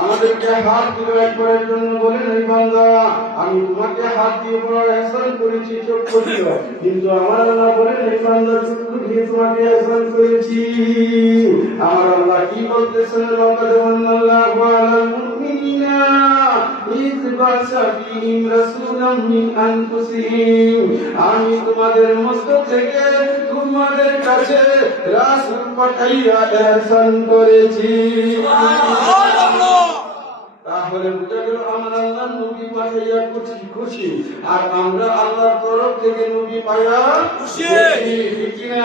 আমাদেরকে হাত বিরাট করার জন্য বলেন, এই বান্দা আমি তোমাকে হাত দিয়ে বড় ihsan করেছি, চোখ করিল, কিন্তু আমার আল্লাহ বলেন, এই বান্দা চক্ষু দিয়ে তোমাকে ihsan করেছি। আমার আল্লাহ কি বলতেছেন, লাকাদ মান্নাল্লাহু আলাল মুমিনিনা ইয বা'সা ফীহিম রাসূলাম মিন আনফুসিহিম। আমি তোমাদের মধ্য থেকে তোমাদের কাছে রাসূল পাঠাইয়া ihsan করেছি। তাহলে বুঝা গেল আমার আল্লাহ নবী পাঠাইয়া খুশি, আর আমরা আল্লাহর তরফ থেকে নবী পাইয়া খুশি। ঠিক না?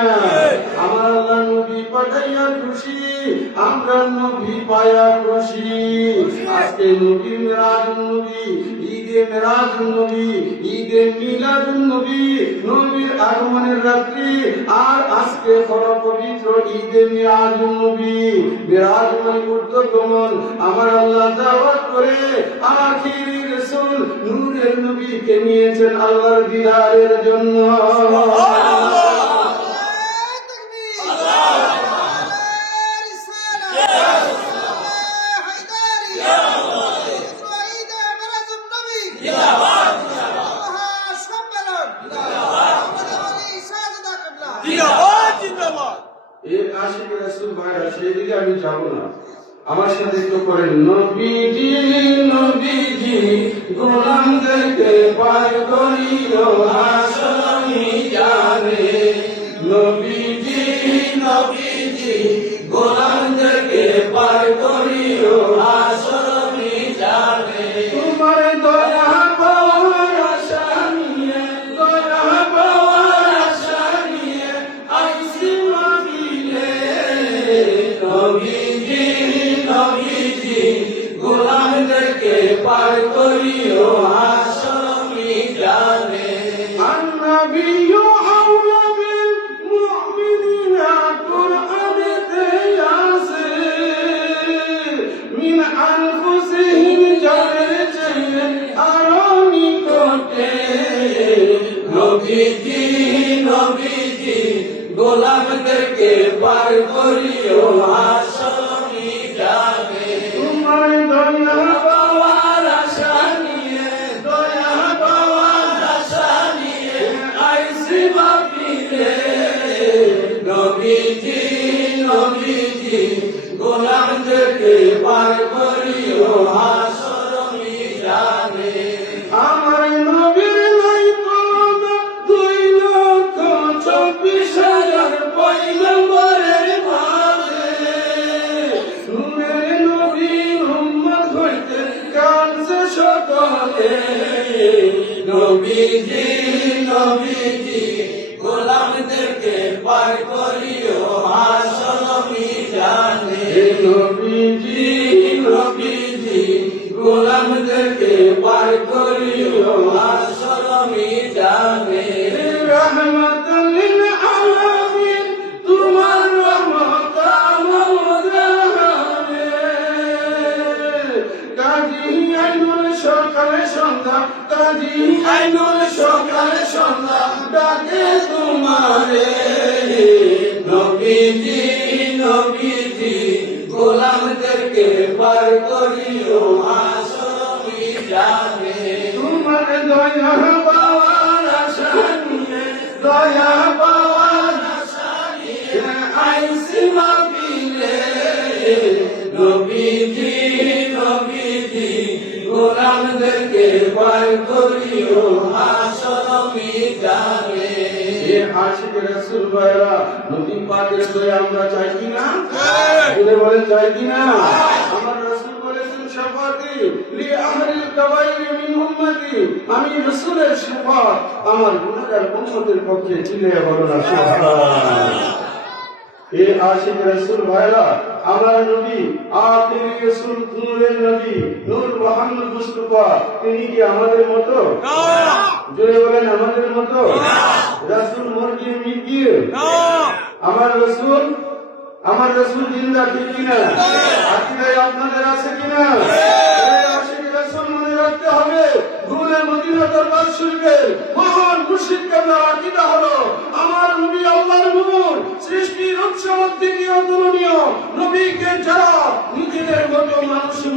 আমার আল্লাহ নবী পাঠাইয়া খুশি, আমরা নবী পাইয়া খুশি। আজকে নবীর মেরাজুন নবী, ঈদে মেরাজুন নবী, ঈদে মিলাদুন নবী, নবীর আগমনের রাত্রি, আর আজকে বড় পবিত্র ঈদে মিরাজুন নবী। মিরাজ মানে ঊর্ধ্বগমন। আমার আল্লাহ দাওয়াত করে আখিরি রাসূল নূরের নবীকে নিয়েছেন আল্লাহর দিদারের জন্য। আমি যাব না, আমার সাথে একটু করেন, নবীজি নবীজি গোলামদেরকে পার করিও হাসমি জানে। নবীজি নবীজি গোলামদেরকে পার করিও হাসমি জানে। তোমার দয়া পাওয়ার আশা নিয়ে, দয়া পাওয়ার আশা নিয়ে আইসি মাহফিলে। নবীজি নবীজি গোলামদেরকে পার করিও হাসমি জানে। আন-নবিয়্যু আওলা বিল মুমিনিনা কুরআনেতে আছে, মিন আনফুসিহিম জানের চেয়ে আরো নিকটে। নবীজি নবীজি গোলামদেরকে পার করিও হাসমি জানে। তোমার দয়া পাওয়ার আশা নিয়ে, দয়া পাওয়ার আশা নিয়ে আইসি মাহফিলে। নবীজি নবীজি গোলামদেরকে পার করিও হাসমি জানে। আমার নবীর নাই তুলনা, 2,24,000 পয়গম্বরের মাঝে। নূরের নবীর উম্মত হইতে কাঁদছে সকলে। নবীজি নবীজি গোলামদেরকে পার করিও হাসমি জানে। নবীজি নবীজি গোলামদেরকে পার করিও হাসমি জানে। রহমাতুল লিল আলামিন, তোমার রহমত আমোদে। কাজী আইনুল সকালে সন্ধ্যা, কাজী আইনুল সকালে সন্ধ্যা ডাকে তোমারে। নবীজি নবীজি গোলামদেরকে পার করিও হাসমি জানে। তোমার দয়া পাওয়ার আশা নিয়ে, দয়া পাওয়ার আশা নিয়ে আইসি মাহফিলে। নবীজি নবীজি গোলামদেরকে পার করিও হাসমি জানে। আশিক রাসূল ভাইরা, নবী পাকের দয়া আমরা চাই কিনা? বলে চাই কিনা? আমার রাসূল বলেছেন, শাফাতি লি আহলিল কাবাইর মিন উম্মতি। আমি রাসূলের শাফাত আমার গুনাহগার উম্মতের পক্ষে চিল্লাইয়া বলো না সুবহানাল্লাহ। এ আশিক রাসূল ভাইরা, আমার নবী আখিরি রাসূল, নূরের নবী, নূর মুহাম্মদ মুস্তাফা, তিনি কি আমাদের মতো? না। জোরে বলেন, আমাদের মতো? না। রাসূল মুরগি মিকি? না। আমার রাসূল জিন্দা, ঠিক কিনা? আকিদায় আপনাদের আছে কিনা? আশিক রাসূল মনে রাখতে হবে। রুলে মদিনা দরবার শরীফের মহান মুর্শিদ কেবলার আকীদা হলো, আমার নবী আল্লাহর নূর, সৃষ্টির উৎস, অদ্বিতীয়, অতুলনীয়। নবীকে যারা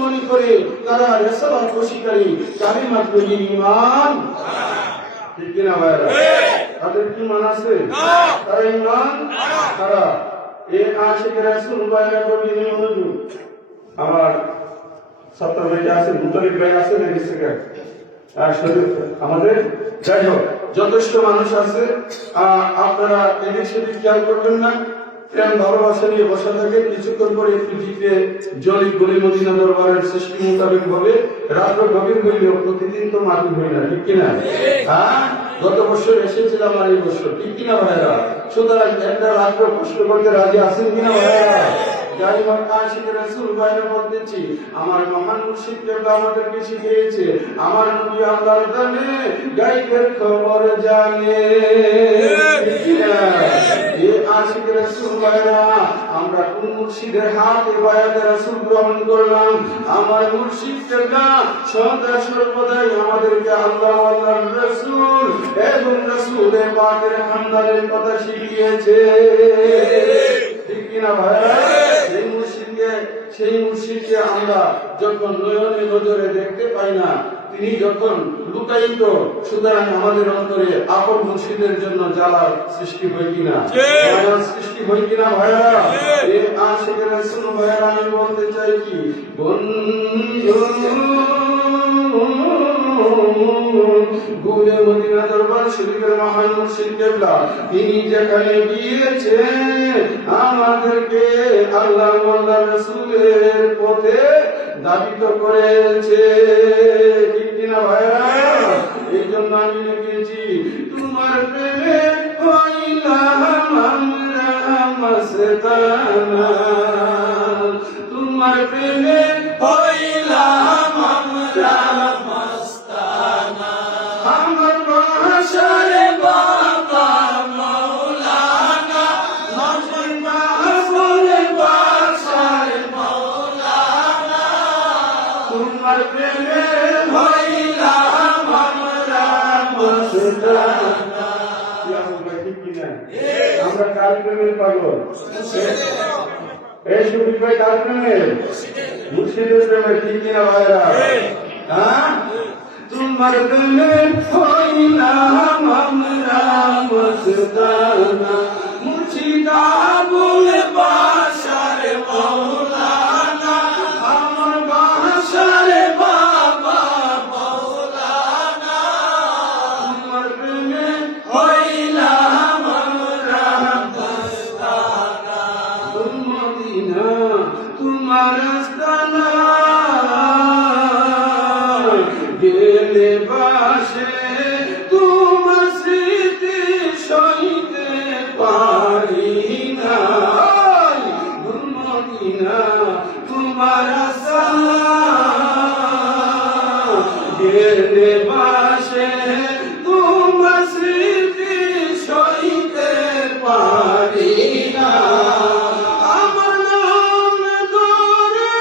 দুশ্মনী করে, তারা রেসালাত খুশিকারী, কালিমা তৈরি ঈমান। ঠিক কিনা ভাইরা? তাদের কি ঈমান আছে? তারা ঈমান তারা এই আশিক রাসূল ভাইরা কবি মনোযোগ। আমার ছাত্র ভাই আছে, মুতালিব ভাই আছে নাকি সেখানে? আর আমাদের যাই হোক যথেষ্ট মানুষ আছে, আপনারা এদিক সেদিক খেয়াল করবেন না, প্রেম ভালোবাসা নিয়ে বসা থাকে। কিছুক্ষণ পরে একটু জিতে জলি গলি মদিনা দরবারের সৃষ্টি মোতাবেক হবে। রাত্র গভীর হইলেও প্রতিদিন তো মাটি হই না, ঠিক কিনা? হ্যাঁ, গত বছর এসেছিলাম আর এই বছর, ঠিক কিনা ভাইরা? সুতরাং একটা রাত্র কষ্ট করতে রাজি আছেন কিনা ভাইরা? যাই হোক আশিক রাসূল ভাইরা বলতেছি, আমার মহান মুর্শিদ কেবলা আমাদেরকে শিখিয়েছে, আমার নবী আল্লাহর দানে গায়বের খবর জানে। আশিক রাসূল ভাইরা, আমরা কোন মুর্শিদের হাতে বায়াতে রাসূল গ্রহণ করলাম? আমার মুর্শিদ কেবলা সদা সর্বদাই আমাদেরকে আল্লাহ আল্লাহর রাসূল এবং রাসূলের পাকের খানদানের কথা শিখিয়েছে, ঠিক কিনা ভাইরা? সেই মুর্শিদকে আমরা যখন নয়নে নজরে দেখতে পাই না, তিনি যখন লুকায়িত, সুতরাং আমাদের অন্তরে আপন মুর্শিদের জন্য জ্বালা সৃষ্টি হয় কিনা? সৃষ্টি হয় কিনা ভাইরা? এই আশিক রাসূল ভাইরা, আমি বলতে চাই কি বন্ধু, গুলে মদিনা দরবার শরীফের মহান মুর্শিদ কেবলা তিনি যেখানে গিয়েছেন আমাদেরকে আল্লাহ আল্লাহ রাসূলের পথে দাবিত করেছে, ঠিক কিনা ভাইরা? এই জন্য আমি লিখেছি, তোমার প্রেমে হইলাম আমরা মস্তানা, তোমার প্রেমে হইলাম আমরা মস্তানা, আমার বাসারে বাবা মাওলানা, মজন মাহফুলে বাসারে মাওলানা, তোমার প্রেমে হইলাম আমরা মস্তানা। আমরা কার প্রেমের পাগল? এই শফিক ভাই কার প্রেমের? মুর্শিদের প্রেমের, ঠিক কিনা ভাইরা? হ্যাঁ, তোমার প্রেমে হইলাম আমরা মস্তানা, মুর্শিদা বলে বাসারে মাওলানা, আমার বাসারে বাবা মাওলানা, তোমার প্রেমে হইলাম আমরা মস্তানা, মদিনা তোমার আস্তানা, গেলে বাসে তোমার স্মৃতি সইতে পারি না, মদিনা তোমার আস্তানা, গেলে বাসে তোমার স্মৃতি সইতে পারি না, আমার নাম ধরে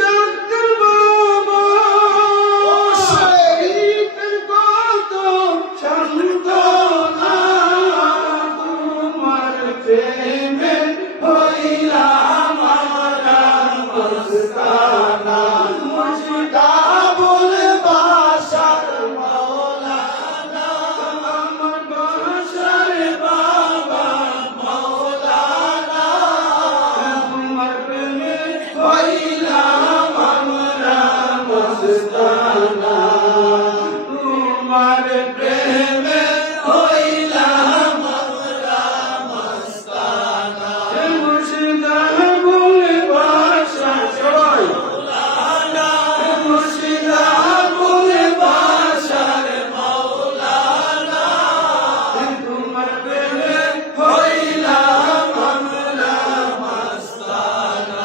ডাকতে বাবা, শহীদের কত সান্ত্বনা, তোমার প্রেমে হইলাম আমরা মস্তানা, মুর্শিদা বলে বাসার মাওলানা, আমার বাসারে বাবা মাওলানা, তোমার প্রেমে হইলাম আমরা মস্তানা, তোমার প্রেমে হইলাম আমরা মস্তানা, মুর্শিদা বলে বাসা সবাই মাওলানা, মুর্শিদা বলে বাসার মাওলানা, তোমার প্রেমে হইলাম আমরা মস্তানা।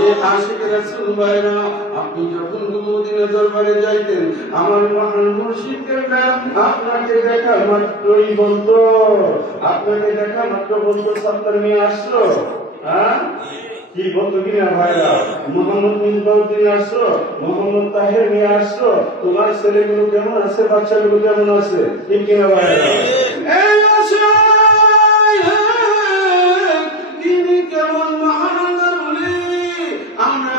এই আশিক রাসূল ভাইরা, আপনি যখন মদিনা দরবারে যাইতেন, আমার মহান মুর্শিদ কেবলা আপনাকে দেখা মাত্রই বলতো, আপনাকে দেখা মাত্র বলতো, সত্তর মেয়ে আসলো। হ্যাঁ, কি বলতো কিনা ভাইরা? মোহাম্মদ মিসবাউদ্দিন আসছো, মোহাম্মদ তাহের নিয়ে আসছো, তোমার ছেলেগুলো কেমন আছে, বাচ্চাগুলো কেমন আছে, ঠিক কিনা ভাইরা? এই আশায় তিনি কেমন মহান আল্লাহর ওলি, আমরা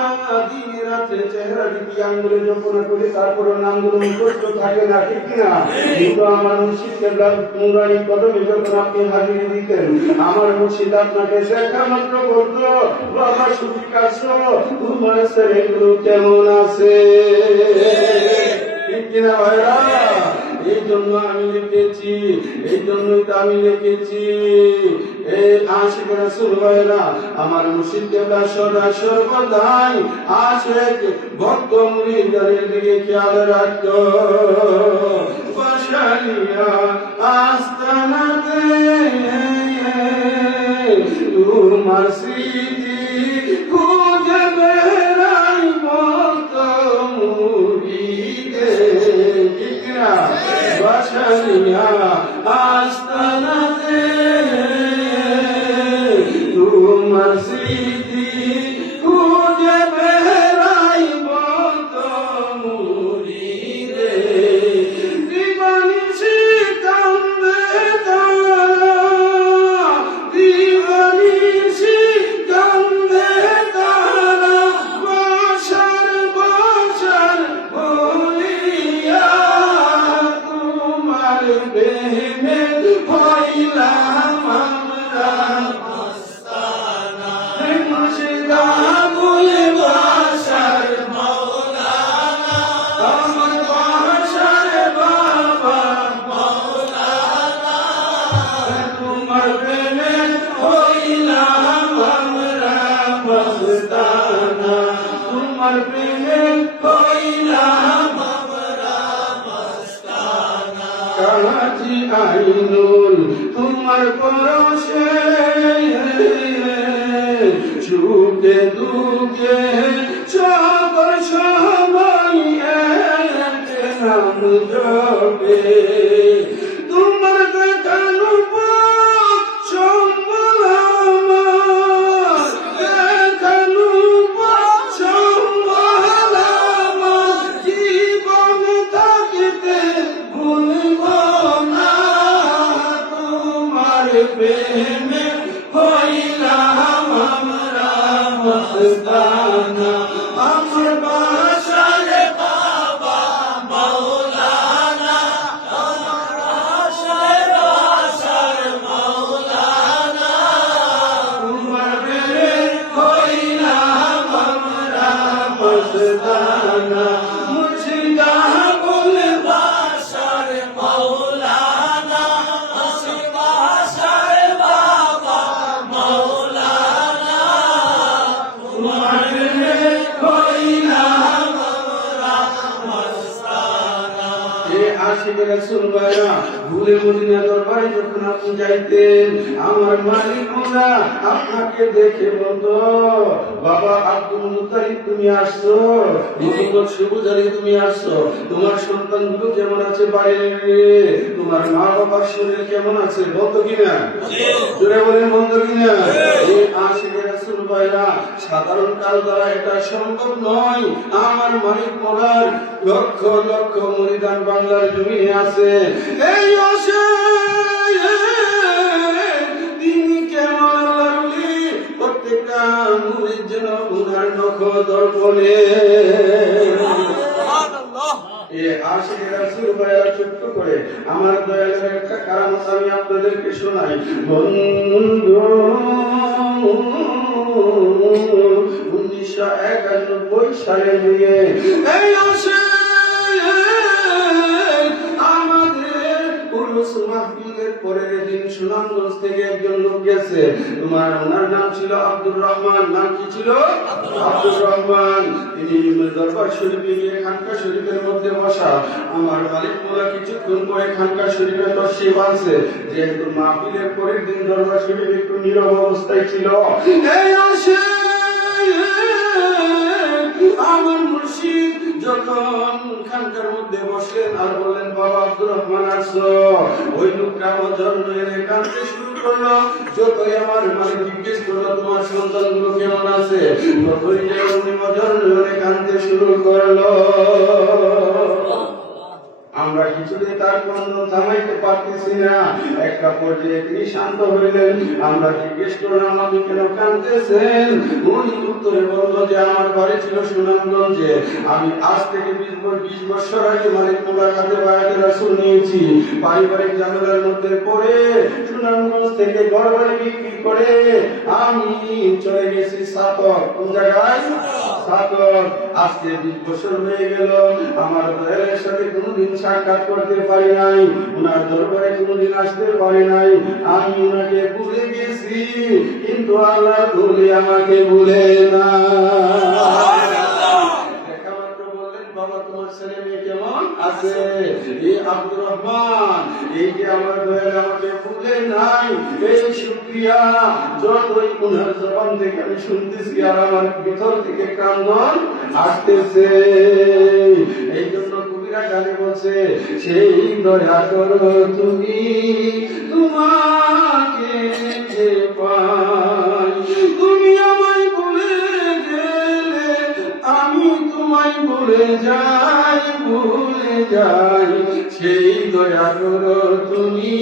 দিন রাতে চেহারা কি আঙ্গুলে জপনা করে তারপরে নামগুলো মুখস্থ থাকে না, ঠিক না? কিন্তু আমার মুর্শিদ কেবলা নুরানি কদমে যখন আপনি হাজিরি দিতেন, আমার মুর্শিদ আপনাকে শেখা মাত্র বলতো, বাবা সুফি কাছো তোমার ছেলেগুলো কেমন আছে, ঠিক কিনা ভাইরা? এই জন্য আমি লিখেছি, এই জন্যই তো আমি লিখেছি। এই আশিক রাসূল ভাইরা আমার মুর্শিদ কেবলা সদা সর্বদাই আশিক ভক্ত মুরিদের দিকে খেয়াল রাখতো। বাসাইয়া আস্তানাতে তোমার স্মৃতি খুঁজে বেড়াই বলতো মুরিদে, ঠিক না? বাসাইয়া আস্তানাতে তোমার স্মৃতি খুঁজে বেড়াই বলতো মুরিদে। দিবানিশি কান্দে তারা, দিবানিশি কান্দে তারা, বছর বছর বলিয়া তোমার প্রেমে হইলাম আমরা মস্তানা। মুর্শিদা বলে বাসার মাওলানা, আমার বাসার বাবা মাওলানা, তোমার প্রেমে হইলাম আমরা মস্তানা, তোমার প্রেমে হইলাম আমরা মস্তানা। কাজী আইনুল তোমার পরশে সুখে দুঃখে সকল সময় এক নাম জপে, তোমার দেখানো পথ সম্বল আমার, দেখানো পথ সম্বল আমার, জীবন থাকিতে ভুলব না তোমার প্রেমে হইলাম আমরা মস্তানা। আমার বাসার বাবা মাওলানা, আমার বাসার মাওলানা, তোমার প্রেমে হইলাম আমরা মস্তানা। মুর্শিদা বলে বাসার মাওলানা, বাসার বাবা মাওলানা, তোমার প্রেমে হইলাম আমরা মস্তানা। এ আশিক রাসূল ভাইরা ভুলে মদিনা দরবারে যখন আপনি যাইতেন, আমার মালিক মোলা আপনাকে দেখে বলতো, বাবা আব্দুল মুত্তালিব তুমি আসছো, মোহাম্মদ সবুজ আলী তুমি আসছো, তোমার সন্তানগুলো কেমন আছে বাইরে, তোমার মা বাবার শরীর কেমন আছে, বলতো কিনা? জোরে বলেন বলতো কিনা? এই আশিক রাসূল ভাইরা সাধারণ কাল দ্বারা এটা সম্ভব নয়। আমার মালিক মোলার লক্ষ লক্ষ মুরিদান বাংলার জমিনে আছে। এই আসে তিনি কেমন আল্লাহর প্রত্যেকটা মুরিদ যেন উনার নখ দর্পণে আশিক রাসূল ভাইরা ছোট্ট করে আমার দয়ালের একটা কারামত আমি আপনাদেরকে শোনাই। বন্ধু 1991 সালে দিয়ে এই আসে আমাদের উরুস মাহফিলের পরের দিন সুনামগঞ্জ থেকে একজন লোক গেছে, ওনার নাম ছিল আব্দুর রহমান। নাম কি ছিল? আব্দুর রহমান। তিনি দরবার শরীফে গিয়ে খানকা শরীফের মধ্যে বসা। আমার মালিক মোলা কিছুক্ষণ পরে খানকা শরীফে তশরি বাঁধছে, যেহেতু মাহফিলের পরের দিন দরবার শরীফ একটু নীরব অবস্থায় ছিল। এই আসে আমার মুর্শিদ যখন খানকার মধ্যে বসলেন আর বললেন, বাবা আব্দুর রহমান আসছো, ওই লোকটা আমার জন্য এনে কাঁদতে শুরু করলো। যতই আমার মানে জিজ্ঞেস করলো তোমার সন্তানগুলো কেমন আছে, ততই যে উনি মজর এনে কাঁদতে শুরু করলো। আমরা কিছুতেই তার ক্রন্দন থামাইতে পারতেছি না। একটা পর্যায়ে তিনি শান্ত হইলেন। আমরা জিজ্ঞেস করলাম, আপনি কেন কাঁদতেছেন? উনি উত্তরে বলল যে আমার বাড়ি ছিল সুনামগঞ্জে। আমি আজ থেকে 20 বছর আগে মালিক মুলাকাতে বায়াতে রাসূল নিয়েছি। পারিবারিক ঝামেলার মধ্যে পড়ে সুনামগঞ্জ থেকে ঘর বাড়ি বিক্রি করে আমি চলে গেছি সাতক। কোন জায়গায়? সাতক। আজকে 20 বছর হয়ে গেল। আমার দয়ালের সাথে কোনোদিন সাক্ষাৎ করতে পারি নাই, ওনার দরবারে কোনোদিন আসতে পারি নাই। আমি ওনাকে ভুলে গেছি, কিন্তু আল্লাহ ভুলে আমাকে ভুলে না। বাবা, তোমার ছেলে মেয়ে কেমন আছে? এই আব্দুর রহমান, এই যে আমার দয়াল আমাকে ভুলে নাই, এই শুকরিয়া। যতই উনার জবান থেকে আমি শুনতেছি আর আমার ভিতর থেকে কান্দন আসতেছে। এই জন্য কবিরা গানে বলছে, সেই দয়া করো তুমি তোমাকে যে পাই। তুমি আমায় ভুলে গেলে আমি তোমায় ভুলে যাই, ভুলে যাই। সেই দয়া করো তুমি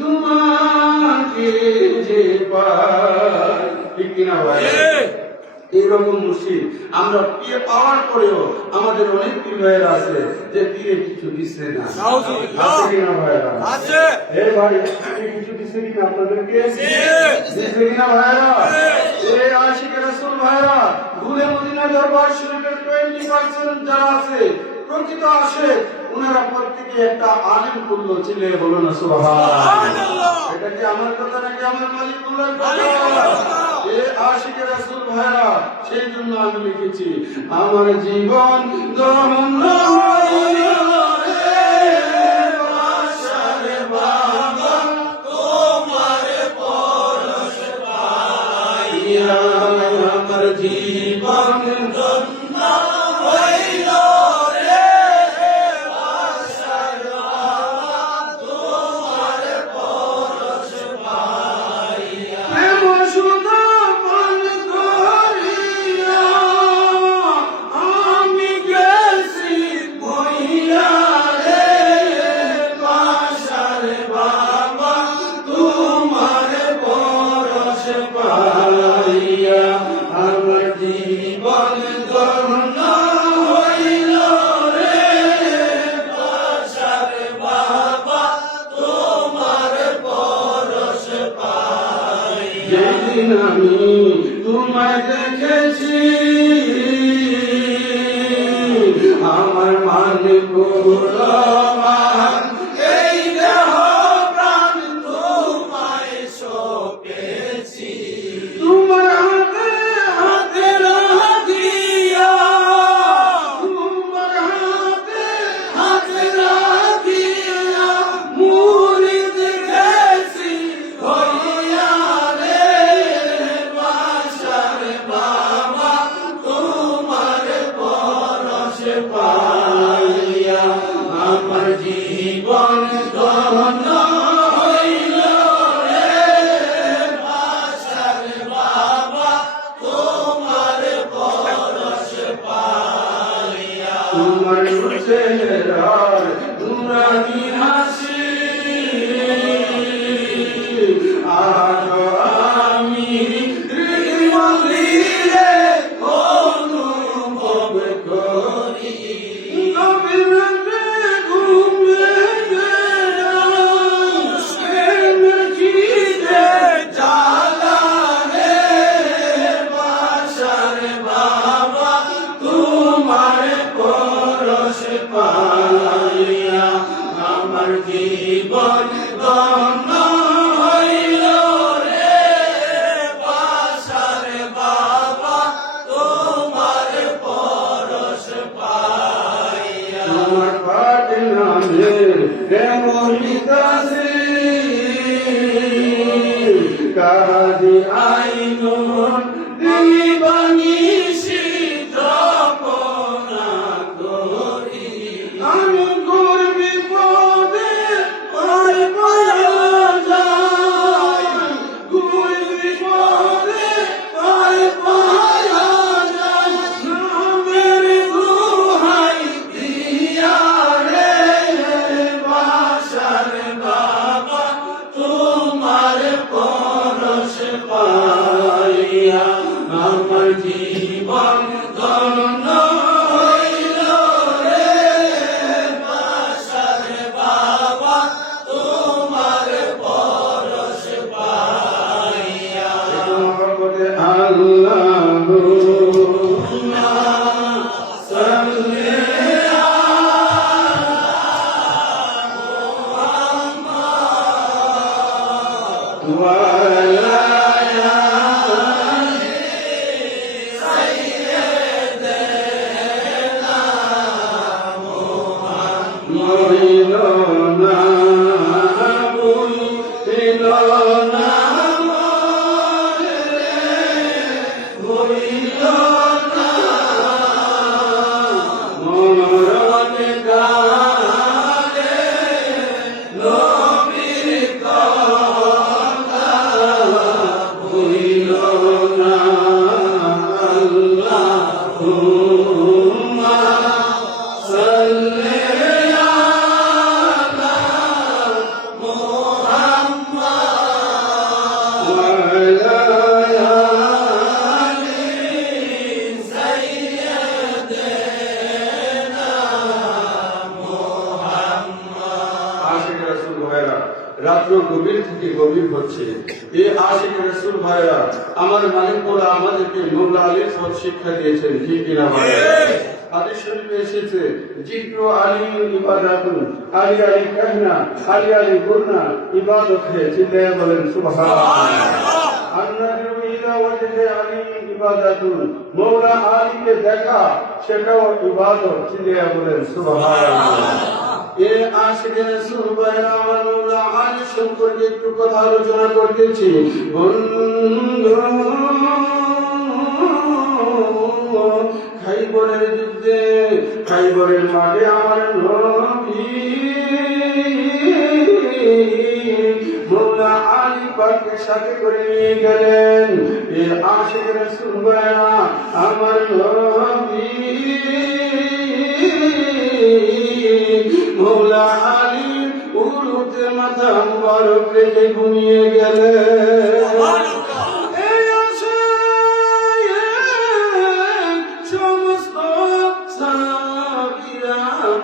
তোমাকে যে পাই। ঠিক কিনা ভাই? এইরকম মুশকিল আমরা পীর পাওয়ার পরেও আমাদের অনেক পীর ভাইয়েরা আছে যে পীরে কিছু দিচ্ছে না। আছে কিনা ভাইয়েরা? আছে। এই ভাই কিছু দিচ্ছে কিনা আপনাদেরকে? দিচ্ছে কিনা ভাইয়েরা? এই আশিকে রাসূল ভাইয়েরা, ভুলে মদিনা দরবার শরীফের 20% যারা আছে প্রকৃত আসে, ওনারা প্রত্যেকে একটা আলিম কুল্ল ছিলে। বলো না সুবহানাল্লাহ। এটা কি আমার কথা নাকি আমার মালিকুল্লাহর কথা? আশিকে রাসূল ভাইরা, সেই জন্য আমি লিখেছি, আমার জীবন ধন্য হইল রে বাসারে বাবা, তোমার পরশ পাইয়া। আমার জীবন ধন্য হইল রে বাসারে বাবা, তোমার পরশ পাইয়া। যেদিন আমি তোমায় দেখেছি আমার মানে এই দেহ প্রাণ তোমায় সপেছি। তোমার হাতে হাতে রাখিয়া, তোমার হাতে হাতে রাখিয়া মুরিদ গেছি হইয়া রে বাসার বাবা, তোমার পরশ পাইয়া। আমার জীবন ধন্য হইল রে বাসার বাবা, তোমার পরশ পাইয়া। তোমার চেহারার নুরানি হাসি আজ আমি হৃদয়ে অনুভব করি। আমার জীবন ধন্য হইল রে বাসার বাবা, তোমার পরশ পাইয়া। আমার পাঠ নামে এমন দাসী কাজী আইনুন দিবানিশি জপনা করি। আমি করবি পদে পাই পায়া যাই, করবি পদে পাই পায়া যাই। নামের দোহাই দিয়া রে রাত্র গভীর থেকে গভীর হচ্ছে। এই আশিক রাসূল ভাইরা, আমার মালিক মোলা আমাদেরকে মৌলা আলীর পথ শিক্ষা দিয়েছেন, ঠিক কিনা ভাইরা? হাদিস শরীফে এসেছে, জিক্রু আলী ইবাদাতুন, আলী আলী কাহনা, আলী আলী গুরনা ইবাদত হে। চিল্লায়া বলেন সুবহানাল্লাহ। আন-নাজরু ইলা ওয়াজহি আলী ইবাদাতুন, মৌলা আলীকে দেখা সেটাও ইবাদত। চিল্লায়া বলেন সুবহানাল্লাহ। এ আশিক রাসূল ভাইরা, আমার মৌলা আলী সম্পর্কে একটু কথা আলোচনা করতেছি। বন্ধু, খাইবরের যুদ্ধে, খাইবরের মাঠে আমার নবী মৌলা আলী পাককে সাথে করে নিয়ে গেলেন। এর আশিক রাসূল ভাইরা, আমার নবী মৌলা আলী উরুতে মাথা মুবারক রেখে ঘুমিয়ে গেলেন।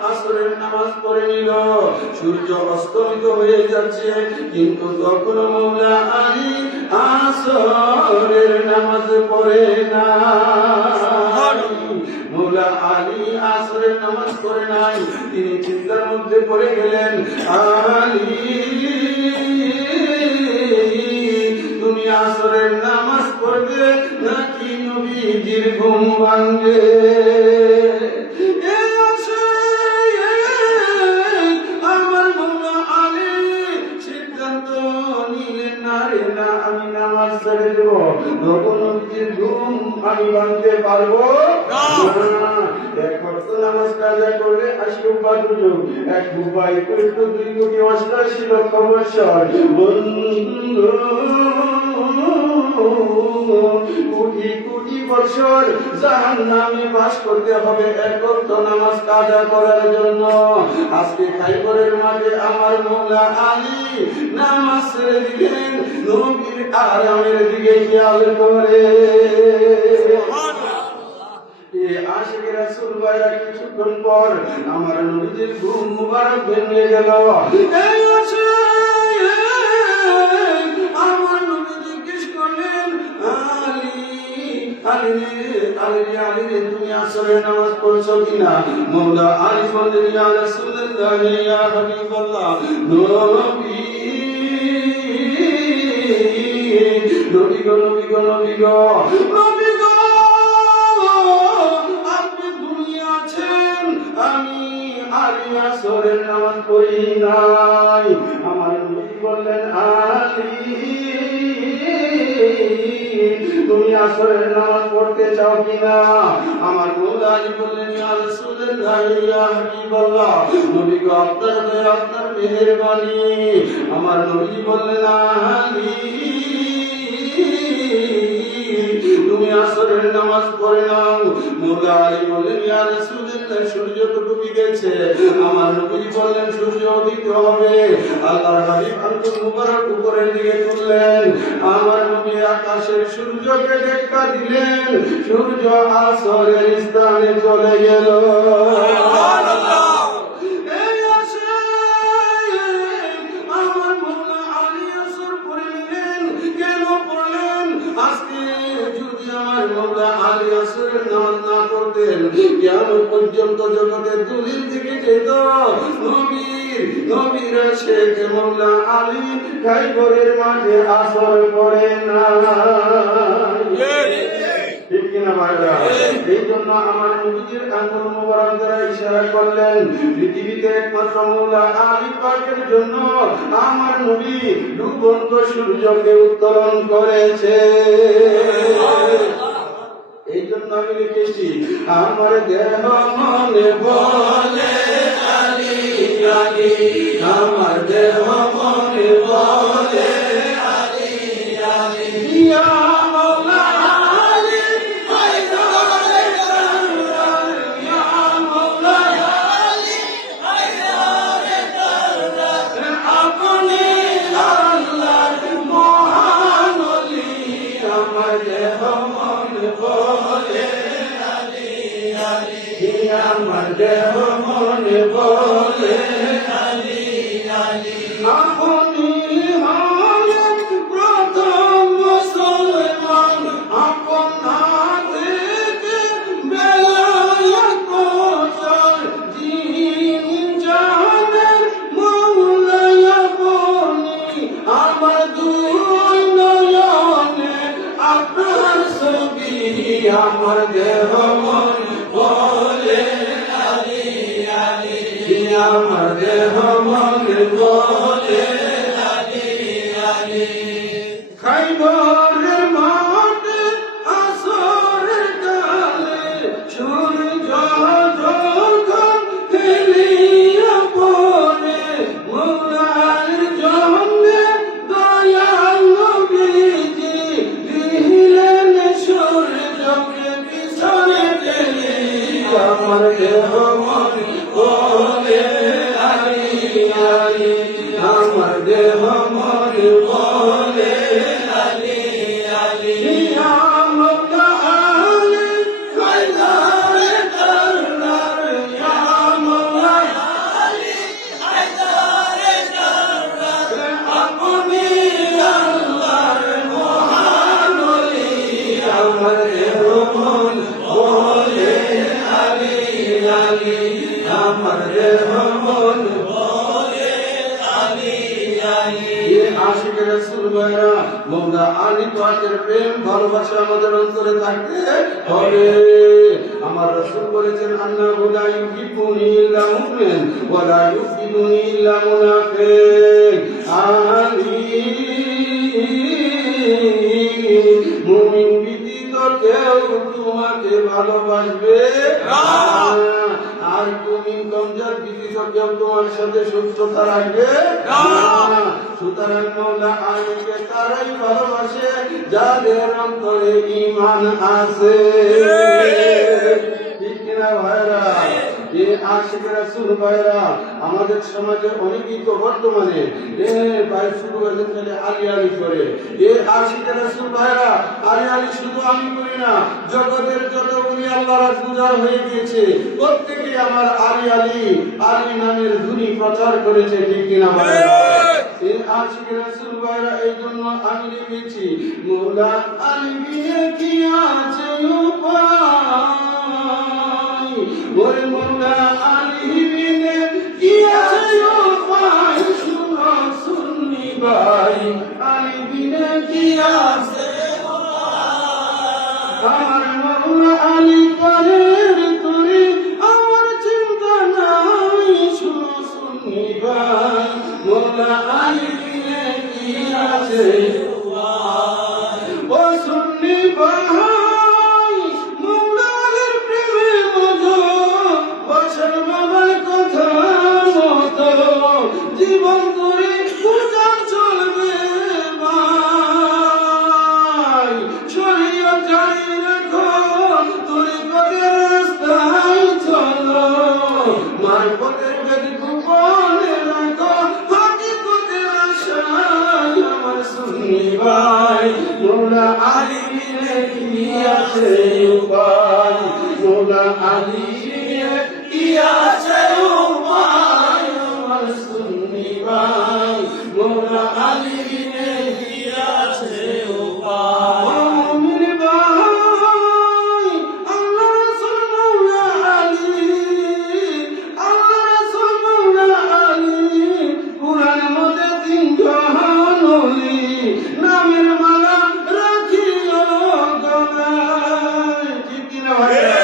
আসরের নামাজ পড়ে নিল, সূর্য অস্তমিত হয়ে যাচ্ছে, কিন্তু তখন মৌলা আলী আসরের নামাজ পড়ে না। মৌলা আলী আসরের নামাজ পড়ে নাই। তিনি চিন্তার মধ্যে পড়ে গেলেন, আলী তুমি আসরের নামাজ পড়বে নাকি নবীজির ঘুম ভাঙবে? আমি নামাজ ছেড়ে দেব, নবীজির ঘুম আমি ভাঙতে পারবো না। এক ওয়াক্ত নামাজ কাজা করলে ৮০ রূপা দুযোগ, ১ রূপা ২,২,৮৮,০০,০০০ বৎসর। বন্ধু, কোটি কোটি বছর জাহান্নামে বাস করতে হবে এক ওয়াক্ত নামাজ কাজা করার জন্য। আজকে খাইবরের মাঠে আমার মৌলা আলী নামাজ ছেড়ে দিলেন, নবীর আরামের দিকে খেয়াল করে। আশিক রাসূল ভাইরা, কিছুক্ষণ পর আমার নবীজির ঘুম মুবারক ভেঙে গেল। আমার নবী জিজ্ঞেস করলেন, আলী তুমি আসরের নামাজ পড়ছো কিনা? মৌলা আলী বললেন, ইয়া রাসূলুল্লাহ, ইয়া হাবিবাল্লাহ, নবী গো, আপনি দুনিয়া আছেন, আমি আলী আসরের নামাজ পড়ি নাই। আমার নবী বললেন, আলী তুমি আসরের নামাজ পড়তে চাও কিনা? আমার মৌলা আলী বললেন, ইয়া রাসূলুল্লাহ, ইয়া হাবিবাল্লাহ, নবী গো, আপনার দয়া, আপনার মেহেরবানি। আমার নবী বললেন, আলী তুমি আসরের নামাজ পড়ে নাও। মৌলা আলী বললেন, ইয়া রাসূলুল্লাহ, সূর্য তো ডুবে গেছে। আমার নবী বললেন, সূর্য উদিত হবে। আল্লাহর হাবিব আঙ্গুল মুবারক উপরের দিকে তুললেন। আমার নবী আকাশের সূর্যকে ধাক্কা দিলেন, সূর্য আসরের স্থানে চলে গেল। আমার মৌলা আলী আসর পড়ে নিলেন। কেন পড়লেন? আজকে যদি আমার মৌলা আলী আসরের নামাজ না পড়তেন, কিয়ামত পর্যন্ত জগতের দলিল থেকে যেত নবীর শেখ মৌলা আলী খাইবরের মাঠে আসর পড়ে না। ঠিক কিনা ভাইরা? এই জন্য আমার নবীজির আঙ্গুল মুবারক দ্বারা ইশারা করলেন, পৃথিবীতে একমাত্র মৌলা আলী পাকের জন্য আমার নবী ডুবন্ত সূর্যকে উত্তোলন করেছে। এই জন্য আমি লিখেছি, আমার দেহ মনে বলে আলী আলী, আমার দেহ মনে বলে আলী আলী, ইয়া মৌলা আলী হায়দারে কাররার, ইয়া মৌলা আলী হায়দারে কাররার, আপনি আল্লাহর মহান ওলি, আমার দেহ মনে বলে আলী আলী, আমার দেহ মনে বলে আলী আলী, আপনি আমার দেহ মন বলে আলী আলী খাইবরের মাঠে আসরের কালে সূর্য যখন হেলিয়া পড়ে মোলার জন্যে দয়াল নবীজি দিলেন সূর্যকে পিছনে ঠেলে আমার দেহ মন বলে আলী আলী আমার দেহ মন বলে আলী আলী আমরা আলী হায়দারে দরবার আমরা আলী হায়দারে দরবার আপনি আল্লাহর মহান ওলি আমার দেহ মন বলে আলী আলী আমার দেহ মন বলে আলী আলী আশিক রাসূল ভাইরা মওলা আলী পাকের প্রেম ভালোবাসা আমাদের অন্তরে থাকতে হবে আমার রাসূল বলেছেন আন্নাহু লা ইউহিব্বুনি ইল্লা মুমিন ওয়া লা ইউহিব্বুনি ইল্লা মুনাফিক আলী মুমিন ব্যতীত কেউ তোমাকে ভালোবাসবে না আর তুমি কমজার ব্যতীত কেউ তোমার সাথে সুস্থতা রাখবে না সুতরাং মওলা আলীকে তারাই ভালোবাসে যাদের অন্তরে ঈমান আছে ঠিক কিনা ভাইরা এই আশিক রাসূল ভাইরা আমাদের সমাজে অনেকেই তো বর্তমানে ভাই শুরু হয়েছে তাহলে আলী আলী করে এই আশিক রাসূল ভাইরা আলী আলী শুধু আমি করি না জগতের যতগুলি আল্লাহর পূজার হয়ে গিয়েছে প্রত্যেকে আমার আলী আলী আলী নামের ধ্বনি প্রচার করেছে ঠিক কিনা ভাইরা এই আশিক রাসূল ভাইরা এই জন্য আমি লিখেছি মওলা আলী বিনে কি আছে উপায় ওরে মওলা আলী বিনে কি আছে উপায় শুনো সুন্নি ভাই আলী বিনে কি আছে আমার মওলা আলী পরের তোরে আমার চিন্তা নাই শুনো সুন্নি ভাই মওলা আলী বিনে কি আছে ও সুন্নি ভাই মওলা আলীর প্রেমে মতো বছর বাবার কথা মতো জীবন ধরে পূজা চলবে ভাই শরীয়ত জারি রাখো তুই কদের রাস্তায় চলো মারফতের গতি গোপনে রাখো হাকিকতের আশায় আমার সুন্নি ভাই মওলা আলী বিনে কি আছে উপায় মওলা আলী বিনে কি আছে উপায় আমার সুন্নি ভাই মওলা আলী বিনে কি আছে উপায় মুমিন ভাই আল্লাহ রাসূল মওলা আলী আল্লাহ রাসূল মওলা আলী কুরআন মধ্যে তিন জাহান ওলি নামের মালা রাখিও গলায় ঠিক কিনা ভাইরা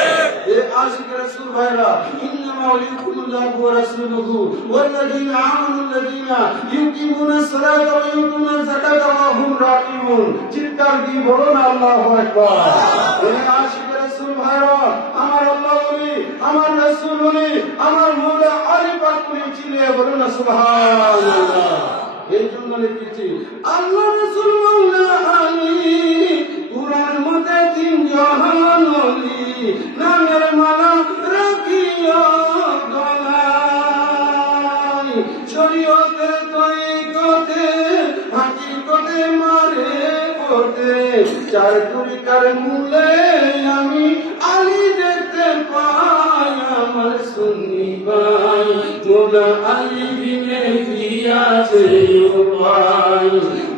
এই আশিক রাসূল ভাইরা ইন্নামা ওয়ালিকুল্লাহু ওয়া রাসূলুহু ওয়াল্লাযীনা আমানু আল্লাযীনা ইউকিমুনাস সালাতা ওয়া ইউতুনাজ যাকাতা ওয়া হুম রাকিবুন চিৎকার দিয়ে বলো না আল্লাহু আকবার এই আশিক রাসূল ভাইরা আমার আল্লাহ বলি আমার রাসূল বলি আমার মওলা আলী পাক বলি চিল্লিয়ে বলো না সুবহানাল্লাহ এই জন্য লিখেছি আল্লাহ রাসূল মওলা আলী কুরআন মধ্যে তিন জাহান ওলি নামের মালা রাখিও গলায় শরীয়তের তরিকতে হাকিকতে মারে পড়তে চার তরিকার মূলে আমি আলী দেখতে পাই আমার সুন্নি ভাই মওলা আলী বিনে কি আছে উপায়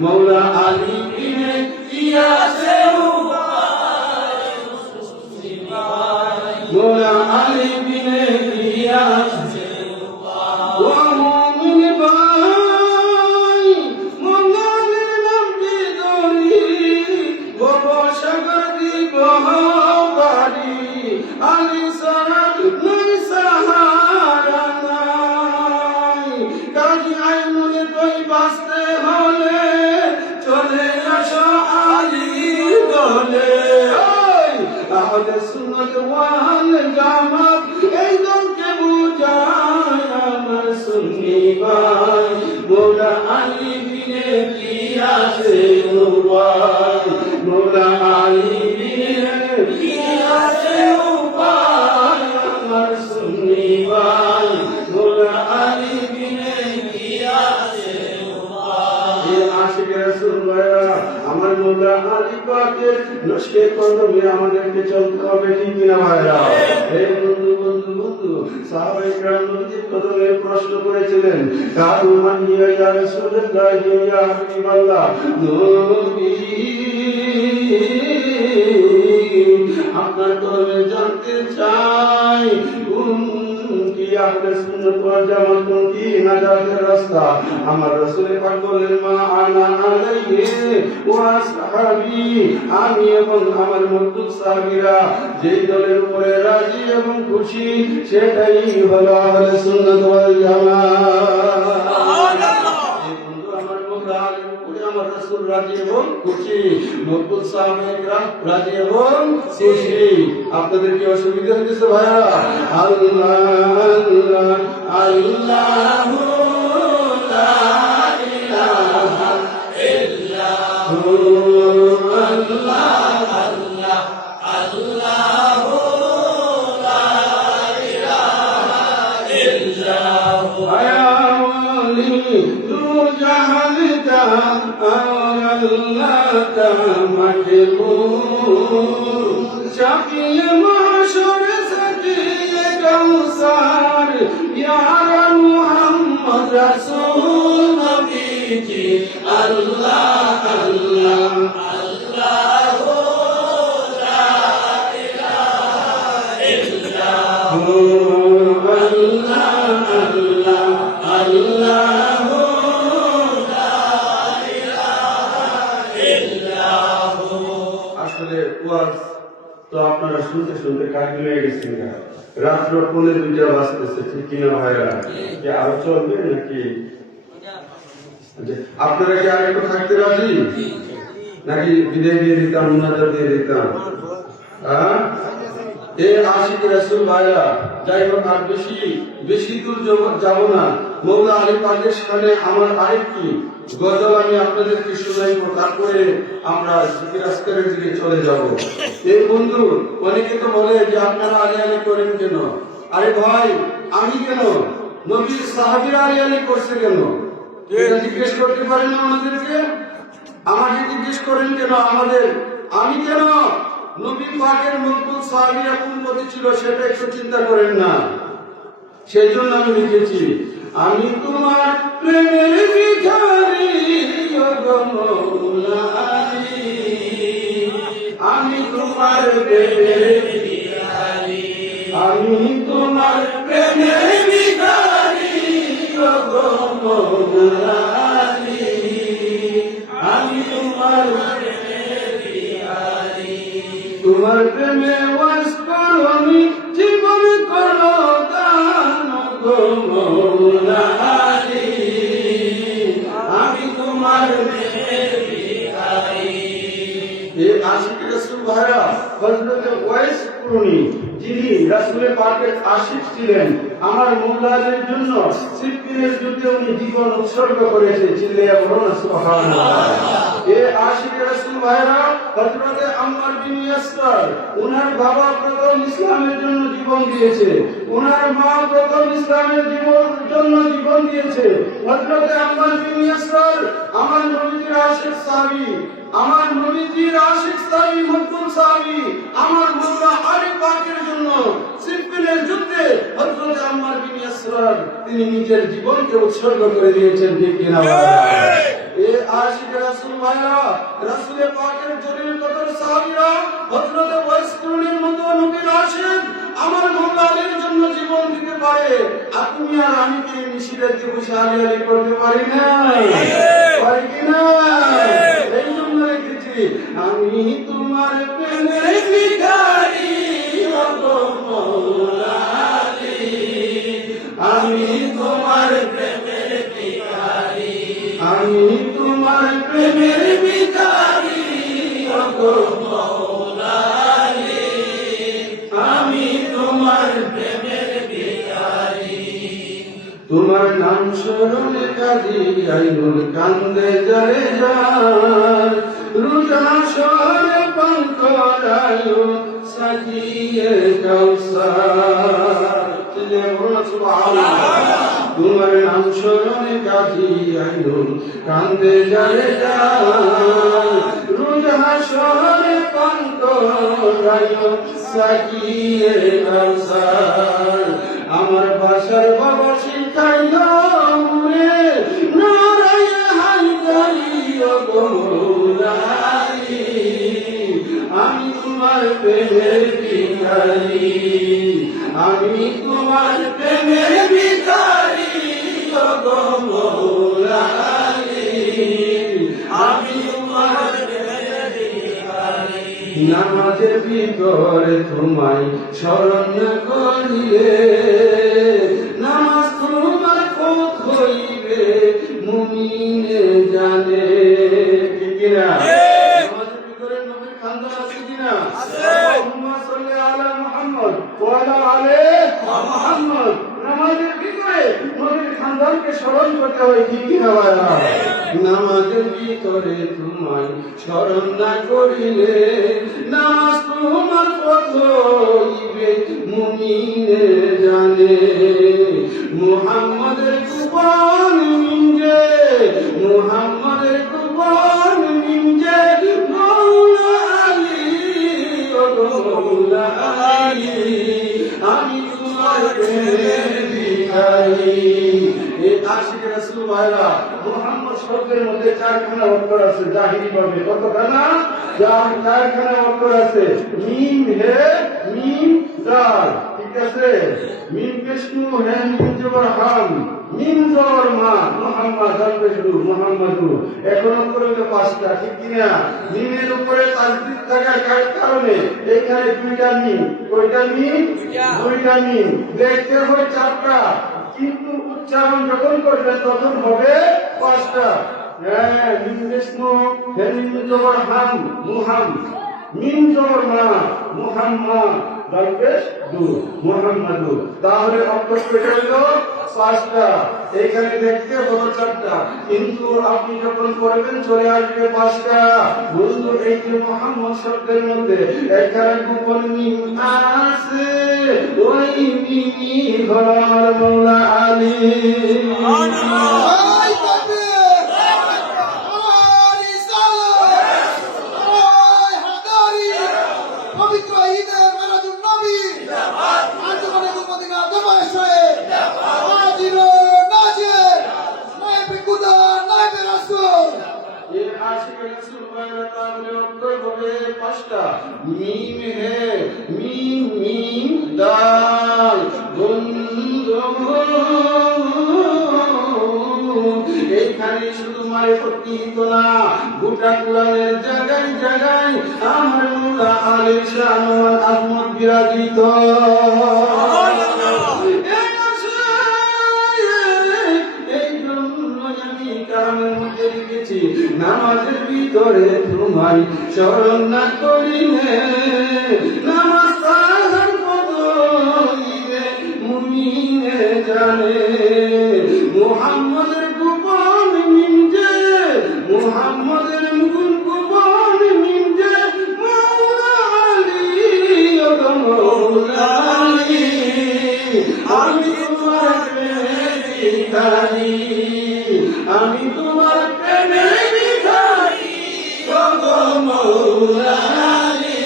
মওলা আলী বিনে কি আছে উপায় মওলা আলী বিনে কি আছে উপায় ও মুমিন ভাই মওলা আলীর নাম কি ধরি ভবসাগর দিব পারি আলী সারা নাই সাহারা নাই আহলে সুন্নাত ওয়াল জামাত এই দলকে বুঝায় আমার সুন্নি ভাই মোলা আলী বিনে কি আছে উপায় মোলা আলী বিনে কি আছে উপায় আমার সুন্নি ভাই মোলা আলী বিনে কি আছে উপায় আশিক রাসূল ভাইরা আমার মোলা আলী পাকের নশকে কদমে আমাদেরকে চলতে হবে ঠিক কিনা ভাইরা এই বন্ধু সাহাবায়ে কেরাম নবীর কদমে প্রশ্ন করেছিলেন কারু মানিয়া ইয়া রাসূলুল্লাহ ইয়া হাবিবাল্লাহ নবী আপনার কদমে জানতে চাই কি আহলে সুন্নাত ওয়াল জামাত কি নাজাতের রাস্তা আমার রাসূল পাক বলেন মা আনা আলাইহি ওয়া আসহাবি আমি এবং আমার মতলুব সাহাবীরা যেই দলের উপরে রাজি এবং খুশি সেটাই হলো আহলে সুন্নাত ওয়াল জামাত সুবহানাল্লাহ আমার মোলা আলীর উপরে আমার রাসূল রাজি এবং খুশি মতলুব সাহাবীরা রাজি এবং খুশি আপনাদের কি অসুবিধা হচ্ছে ভাইয়া আল্লাহ আল্লাহ আল্লাহু লা ইলাহা ইল্লাহু আল্লাহ আল্লাহ আল্লাহু লা ইলাহা ইল্লাহু আয়া ওয়ালি তু জাহান কা আল্লাহ কা মাহবুব শাফিয়ে মাশর সাকিয়ে কাউসার ইয়া মুহাম্মদ রাসূল নবীজি আল্লাহ আল্লাহ আল্লাহু লা ইলাহা ইল্লাহু আল্লাহ আল্লাহ আল্লাহু লা ইলাহা ইল্লাহু আসলে ওয়াজ তো আপনারা শুনতে শুনতে কাহিল হয়ে গেছেন না রাত্র 12টা বাজতেছে ঠিক কিনা ভাইরা কি আরো চলবে নাকি আপনারা কি আর একটু থাকতে রাজি নাকি বিদায় দিয়ে দিতাম মুনাজাত দিয়ে দিতাম হ্যাঁ এই আশিক রাসূল ভাইরা যাই হোক আর বেশি দূর যাব না মওলা আলী পাকের সামনে আমার আরেকটি গজল আমি আপনাদেরকে শোনাইব তারপরে আমরা জিকির আজকারের দিকে চলে যাব এই বন্ধু অনেকে তো বলে যে আপনারা আলী আলী করেন কেন আরে ভাই আমি কেন নবীর সাহাবীরা আলী আলী করছে কেন এটা জিজ্ঞেস করতে পারেন না আমাদেরকে আমাকে জিজ্ঞেস করেন কেন আমাদের আমি কেন নবী পাকের মকবুল সাহাবীরা কোন পথে ছিল সেটা একটু চিন্তা করেন না সেই জন্য আমি লিখেছি আমি তোমার প্রেমের ভিখারি ও গো মওলা আলী আমি তোমার প্রেমের ভিখারি আমি তোমার প্রেমের ভিখারি ও গো মওলা আলী আমি তোমার প্রেমের ভিখারি তোমার প্রেমে ওয়াজ করনি জীবন করো দান গো মওলা আলী আমি তোমার প্রেমের ভিখারি এই আশিক রাসূল ভাইরা হযরত ওয়াইস কুরনি যিনি রাসূল পাকের আশিক ছিলেন আমার মওলা আলীর জন্য সিফিনের যুদ্ধে উনি জীবন উৎসর্গ করেছে চিল্লায়া বলুন সুবহানাল্লাহ এই আশিক রাসূল ভাইরা হযরত আম্মার বিন ইয়াসর ওনার বাবা প্রথম ইসলামের জন্য জীবন দিয়েছে ওনার মা প্রথম ইসলামের জন্য জীবন দিয়েছে হযরত আম্মার বিন ইয়াসর আমার নবীর আশিক সাহাবী আমার নবীর আশিক সাহাবী মকবুল সাহাবী আমার মওলা আলী পাকের জন্য সিফিনের যুদ্ধে হযরত আম্মার বিন ইয়াসর তিনি নিজের জীবনকে উৎসর্গ করে দিয়েছেন ঠিক কিনা এই আশিক রাসূল ভাইরা রাসূল পাকের জলিল কদর সাহাবীরা হযরত ওয়াইস কুরনির মতো নবীর আশিক আমার মওলা আলীর জন্য জীবন দিতে পারে আর তুমি আর আমি কি নিশিরাতে বসে আলী আলী করতে পারি না পারি কি না এই জন্য লিখেছি আমি তোমার প্রেমের ভিখারি ও গো মওলা আলী আমি তোমার প্রেমের ভিখারি আমি তোমার প্রেমের ভিখারি ও গো মওলা আলী তোমার নাম স্মরণে কাজী আইনুল কান্দে যায় যায় রোজা শহরে পান করায়ো সাজিয়ে কাউসার তোমার নাম স্মরণে কাজী আইনুল কান্দে যায় যায় রোজা শহরে পান করায়ো সাজিয়ে কাউসার আমার বাসার বাবা শিখাইল মুরে নারায় হায়দারি ও গোলারি আমি তোমার প্রেমের ভিখারি আমি তোমার প্রেমের ভিখারি ও গোলারি আমি তোমার প্রেমের ভিখারি নামাজের ভিতরে তোমায় স্মরণ করিলে নামাজ তোমার পথ হইবে মুমিনে জানে ঠিক কিনা নামাজের ভিতরে নবীর খানদান আছে কিনা আল্লাহুম্মা সাল্লি আলা মুহাম্মদ ওয়া আলা আলি মুহাম্মদ নামাজের ভিতরে নবীর খানদানকে স্মরণ করতে হয় ঠিক কিনা ভাইরা নামাজের ভিতরে তোমায় স্মরণ না করিলে নামাজ তোমার পথ হইবে মুমিনে জানে মুহাম্মাদের কুরবান মিনজে মুহাম্মাদের কুরবান মিনজে মাওলা আলী ও মাওলা আলী আমি তোমার প্রেমের ভিখারি এই আশিক রাসূল ভাইরা মুহাম্মদ শব্দের মধ্যে চারখানা অক্ষর আছে জাহিরি ভাবে কতখানা চারখানা অক্ষর আছে মিম হে মিম দাল ঠিক আছে মিম বিষ্ণু হে মিম জবর হাম মিম জবর মা মুহাম্মদ দাল বিষ্ণু মুহাম্মাদু এখন অক্ষর হলো পাঁচটা ঠিক কি না মিমের উপরে তাসদীদ থাকার কারণে এখানে দুইটা মিম কয়টা মিম দুইটা মিম দেখতে হয় চারটা কিন্তু উচ্চারণ যখন করবেন তখন হবে পাঁচটা মিম বিষ্ণু হে মিম জবর হাম মুহাম মিম জবর মা মুহাম্মদ দালপেশ দু মুহাম্মাদু তাহলে অক্ষর কয়টা হলো পাঁচটা এখানে দেখতে হলো চারটা কিন্তু আপনি যখন পড়বেন চলে আসবে পাঁচটা বন্ধু এই যে মুহাম্মদ শব্দের মধ্যে এখানে গোপন মিম আছে ওই মিমি হলো আমার মাওলা আলী मीम है मीम मीम दाल এখানে শুধু মারে প্রতীত না গোটা কোরআনের জায়গায় জায়গায় আমার মুলা আলীর শান ও আজমত বিরাজিত নামাজের ভিতরে তোমায় স্মরণ না করিলে নামাজ তাহার পদ হইবে মুমিনে জানে মুহাম্মদের গোপন মিনজে মুহাম্মদের গোপন মিনজে মাওলা আলী ও মাওলা আলী আমি তোমার প্রেমের ভিখারি আমি তোমার প্রেমের ভিখারি ও মাওলা আলী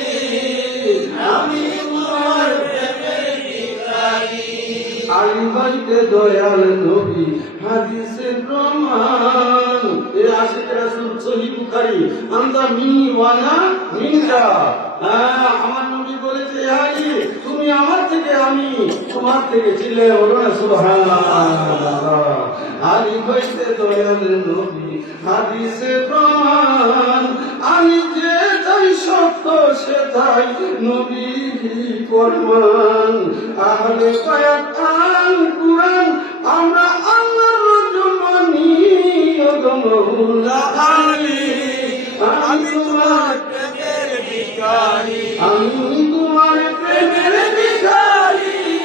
আমি তোমার প্রেমের ভিখারি আলী বাইতে দয়াল নবী হাদিসের প্রমাণ এ আশিক রাসূল সহিহ বুখারী আনতা মিনি ওয়ানা মিনকা আমার নবী বলেছে আলী তুমি আমার থেকে আমি তোমার থেকে চিল্লায়ে বলো না সুবহানাল্লাহ আলী বাইতে দয়াল নবী হাদিসে প্রমাণ আমি যে তাই সত্য সে তাই নবীর ফরমান আহলে বায়াত আল কুরআন আমরা আল্লাহর জন্য মানি ও মাওলা আলী আমি তোমার প্রেমের ভিখারি আমি তোমার প্রেমের ভিখারি ও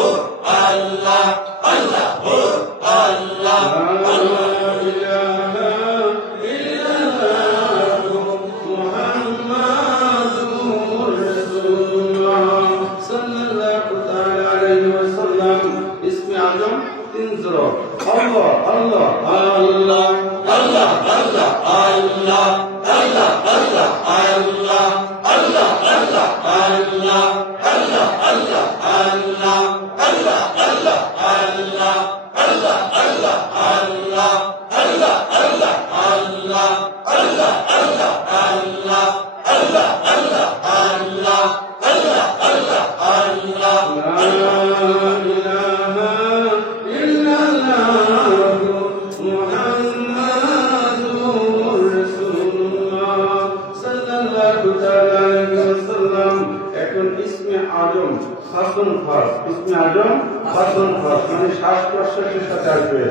এখন ইসমে আজম হাসন ফাস, ইসমে আজম হাসন ফাস মানে শ্বাস প্রশ্বাসের সাথে আসবে।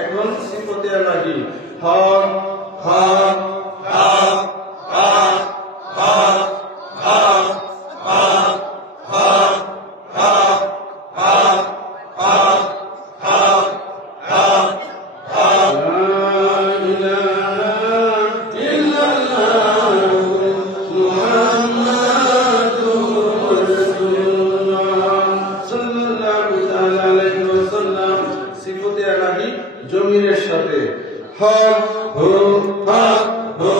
এখন সিফতে আলাহি হক হক জমিনের সাথে হক হো হক হো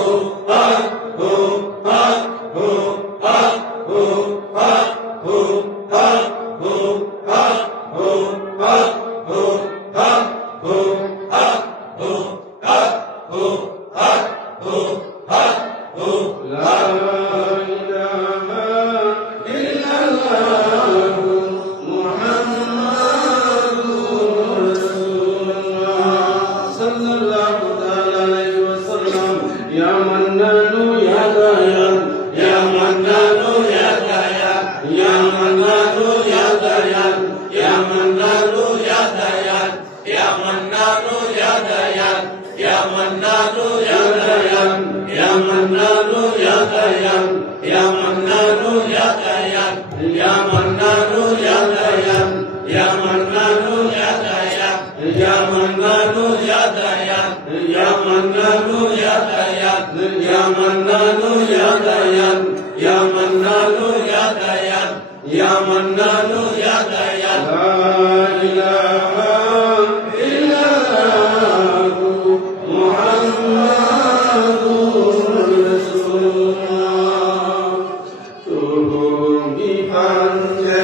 হক হো হক হো হক হো হক হো হক হো হক হো হক হো হক হো হক হো হক হো হক হো হক হো লা ইলাহা ইল্লাল্লাহ মুহাম্মাদুর রাসূলুল্লাহ সাল্লাল্লাহু তাআলা আলাইহি ওয়াসাল্লাম। ইয়া মান্নানু ইয়া দায়ান, ইয়া মান্নানু ইয়া দায়ান, ইয়া মান্নানু ইয়া দায়ান, ইয়া মান্নানু ইয়া দায়ান, ইয়া মান্নানু ইয়া দায়ান, ইয়া মান্নানু ইয়া দায়ান, ইয়া মান্নানু ইয়া দায়ান, ইয়া মান্নানু ইয়া দায়ান, ইয়া মান্নানু ইয়া দায়ান, ইয়া মান্নানু ইয়া দায়ান, ইয়া মান্নানু ইয়া দায়ান, ইয়া মান্নানু ইয়া দায়ান, ইয়া মান্নানু ইয়া দায়ান, ইয়া মান্নানু ইয়া দায়ান, ইয়া মান্নানু ইয়া দায়ান। লা ইলাহা ইল্লাল্লাহ মুহাম্মাদুর রাসূলুল্লাহ। তুমি পাঞ্জে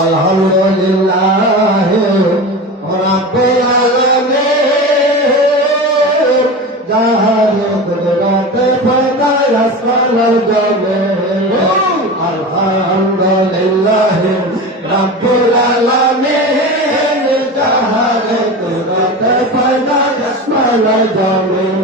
আলহামদুলিল্লাহ রাব্বিল আলামিন জাহান কুদরত ফাদাল আসমাল জামিল আলহামদুলিল্লাহ রাব্বিল আলামিন জাহান কুদরত ফাদাল আসমাল জামিল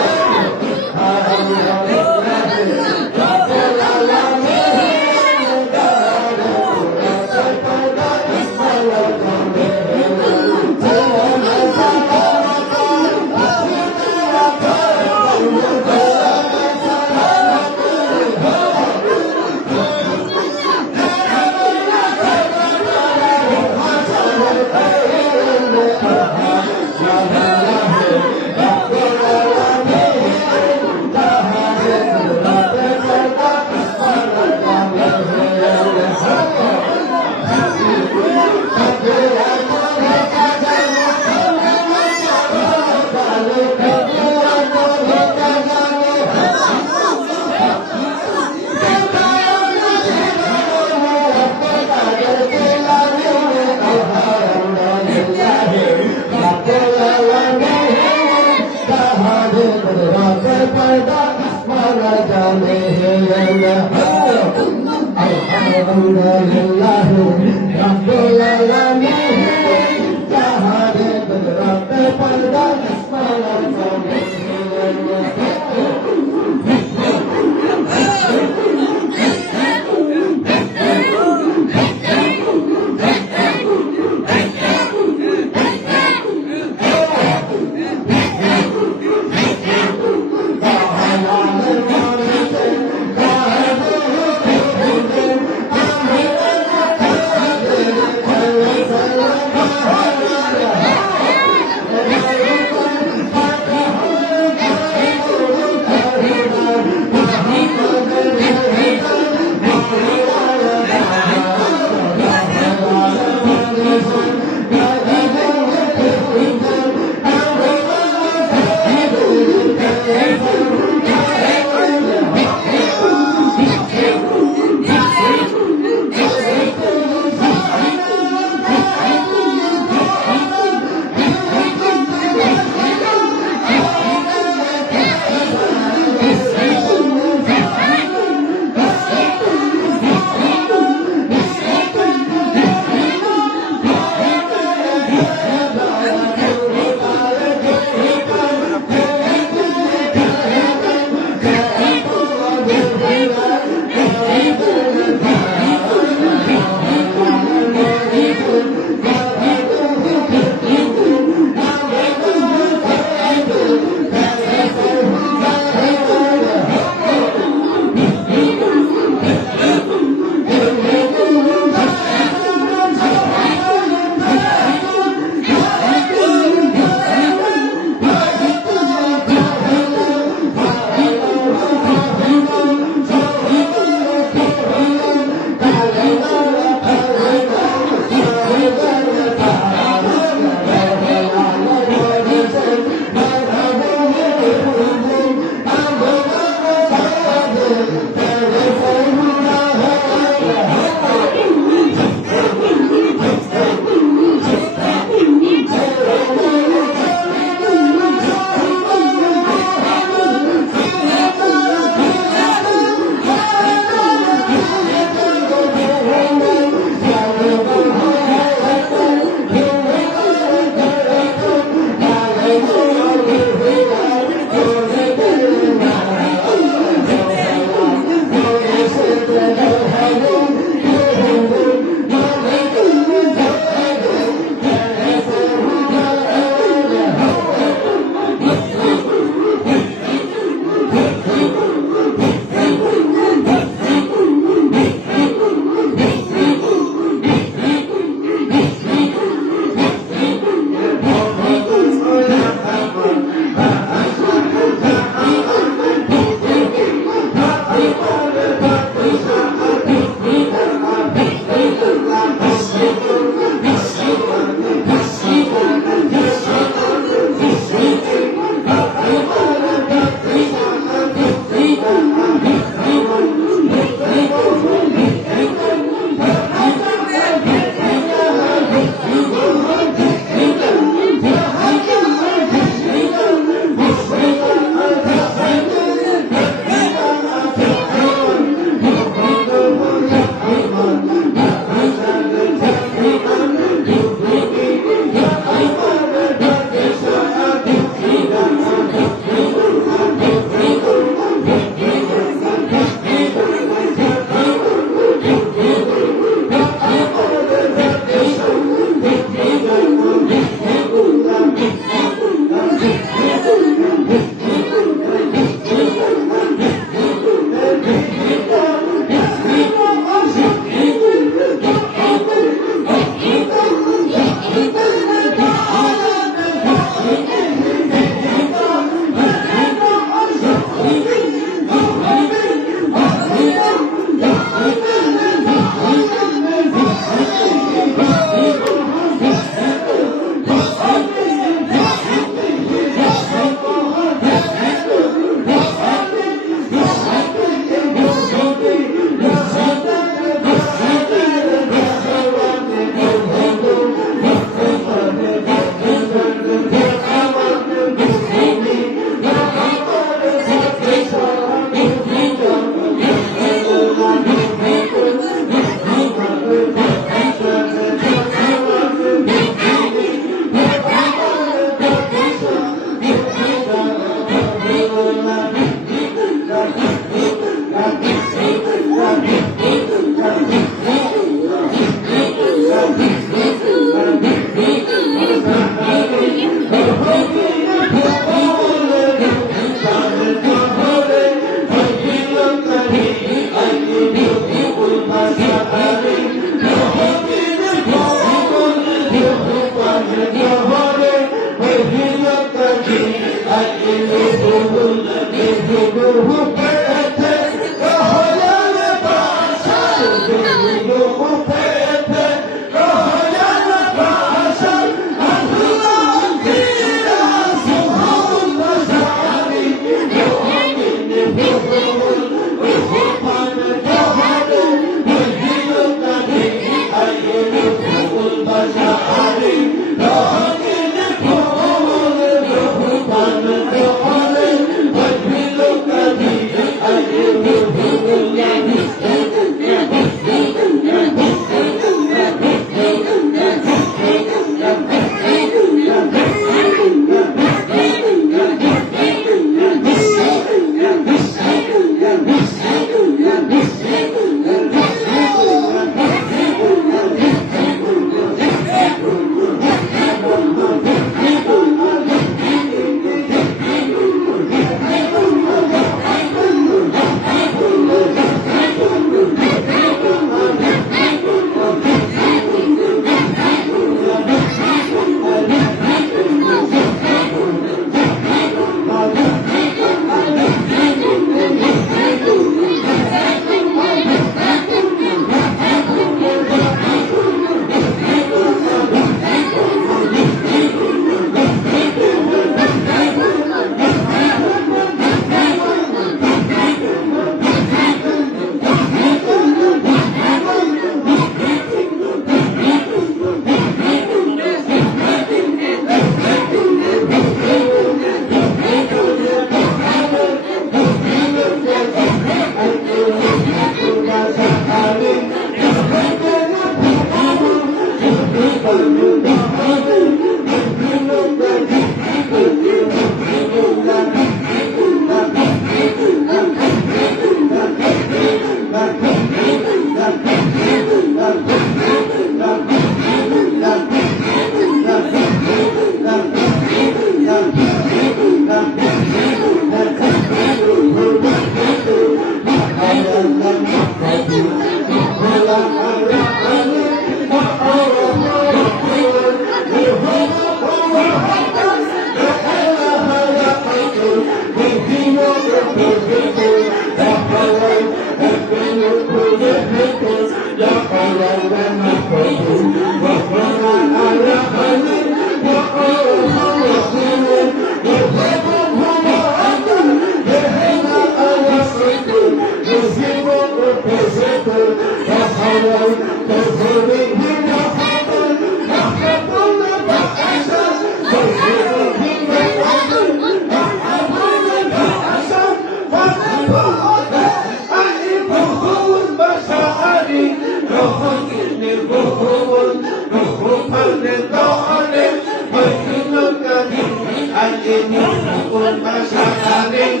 Masakaling,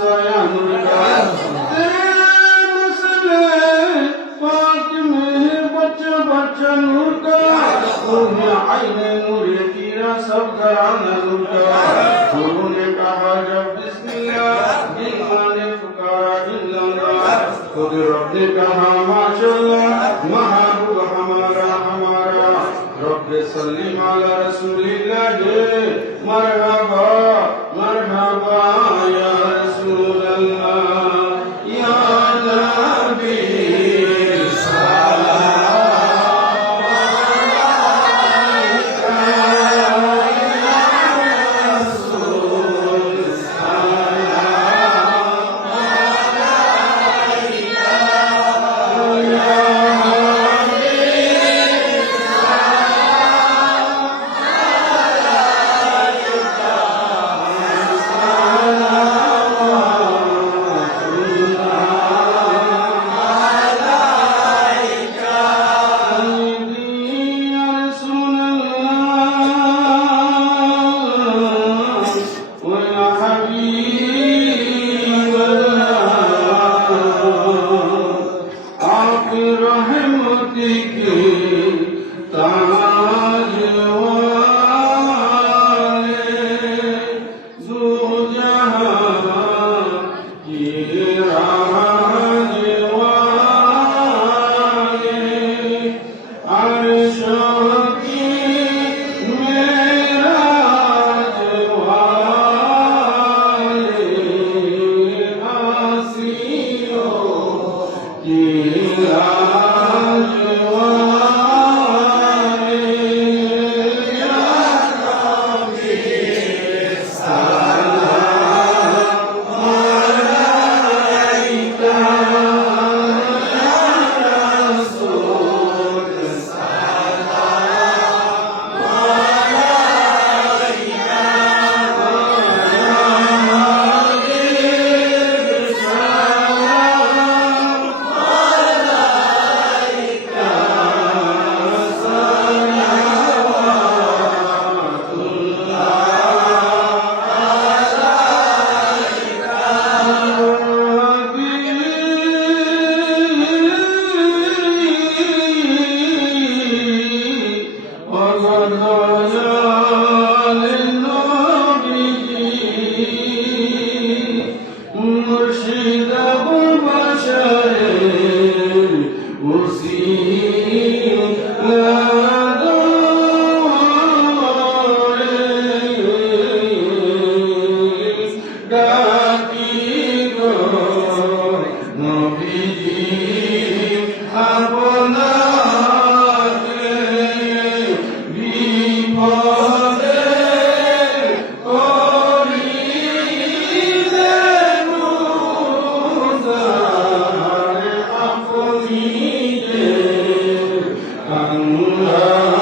साया नूर का तेरे मसले पाक में बच्चा बच्चा नूर का तुम्हें आईने नूर यकीना सब घराना नूर का गुरु ने कहा जब बिस्मिल्लाह दिल माने पुकारा इल्लल्लाह खुद रब ने कहा माशाअल्लाह महबूब हमारा हमारा रब सल्ली अला रसूलिल्लाह मरहबा मरहबा या रसूलल्लाह या नबी Allah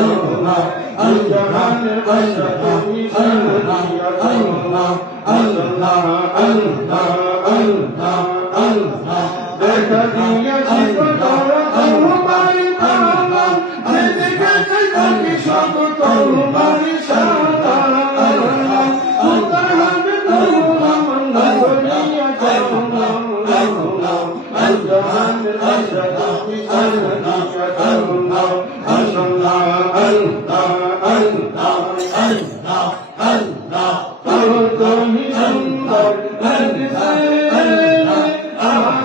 Allah আল্লাহ জাহানের বাদশা তুমি শান্তি আল্লাহ আল্লাহ আল্লাহ আল্লাহ আল্লাহ দেখা দিয়েছি তোমার পালা যে দেখেছে তুমি সব তোমার শালা উদাহরণ তোমার দুনিয়া জাহানের বাদশা তুমি শান্তি আল্লাহ আল্লাহ আল্লাহ আল্লাহ আল্লাহ আল্লাহ তুমি সুন্দর লাগছে আমার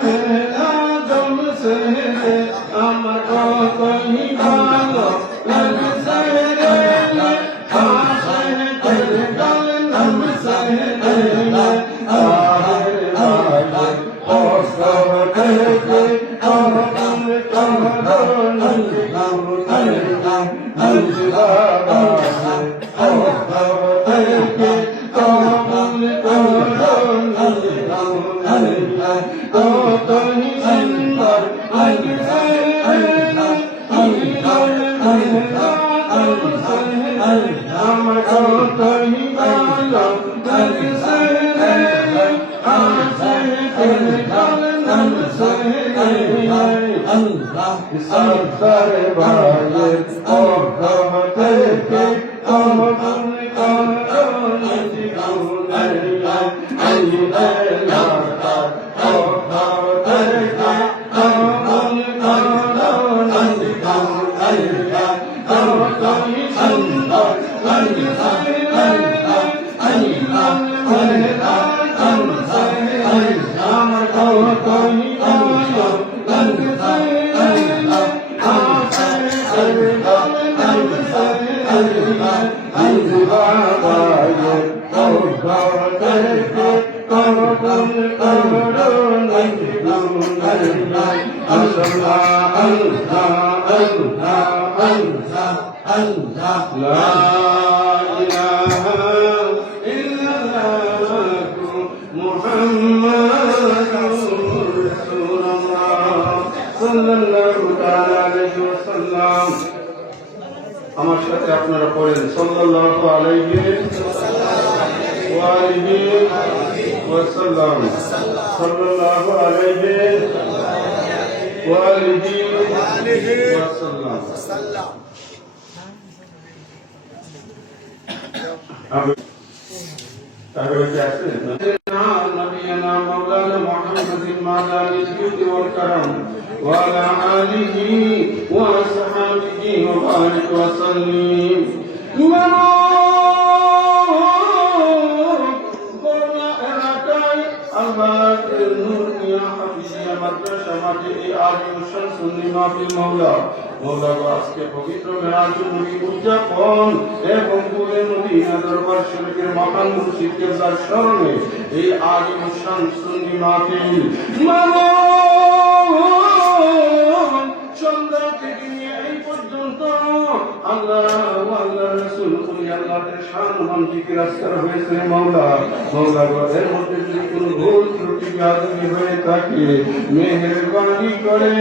তেরে কাম সে আমার কহি ভালো আল্লাহ আল্লাহ লাগছে আশে তেরে কাম সে আল্লাহ আল্লাহ আমার সাথে আপনারা পড়েন সাল্লাল্লাহু আলাইহি ওয়া আলিহি ওয়াসাল্লাম সাল্লাল্লাহু আলাইহি ওয়া আলিহি ওয়াসাল্লাম তারপরে কি আছে না নবিয়ানা মাওলানা মুহাম্মাদিন মাদানিল জুদ ওয়াল কারাম ওয়া আলা আলিহি ওয়া আসহাবিহি ওয়া বারিক ওয়া সাল্লিম আজকে পবিত্র মেরাজুল নবী উদযাপন এবং পুরে মদিনা দরবার শরীফের মহান মুর্শিদ কেবলার স্মরণে এই আলিম শান সুন্নি মাহফিল সন্ধ্যা থেকে নিয়ে এই পর্যন্ত আল্লাহ আল্লাহ রাসূল কুলি আল্লাহর শান জিকির আজকার হয়েছে মাওলা এর মধ্যে যদি কোনো ভুল ত্রুটি বেয়াদবি হয়ে থাকে মেহেরবানি করে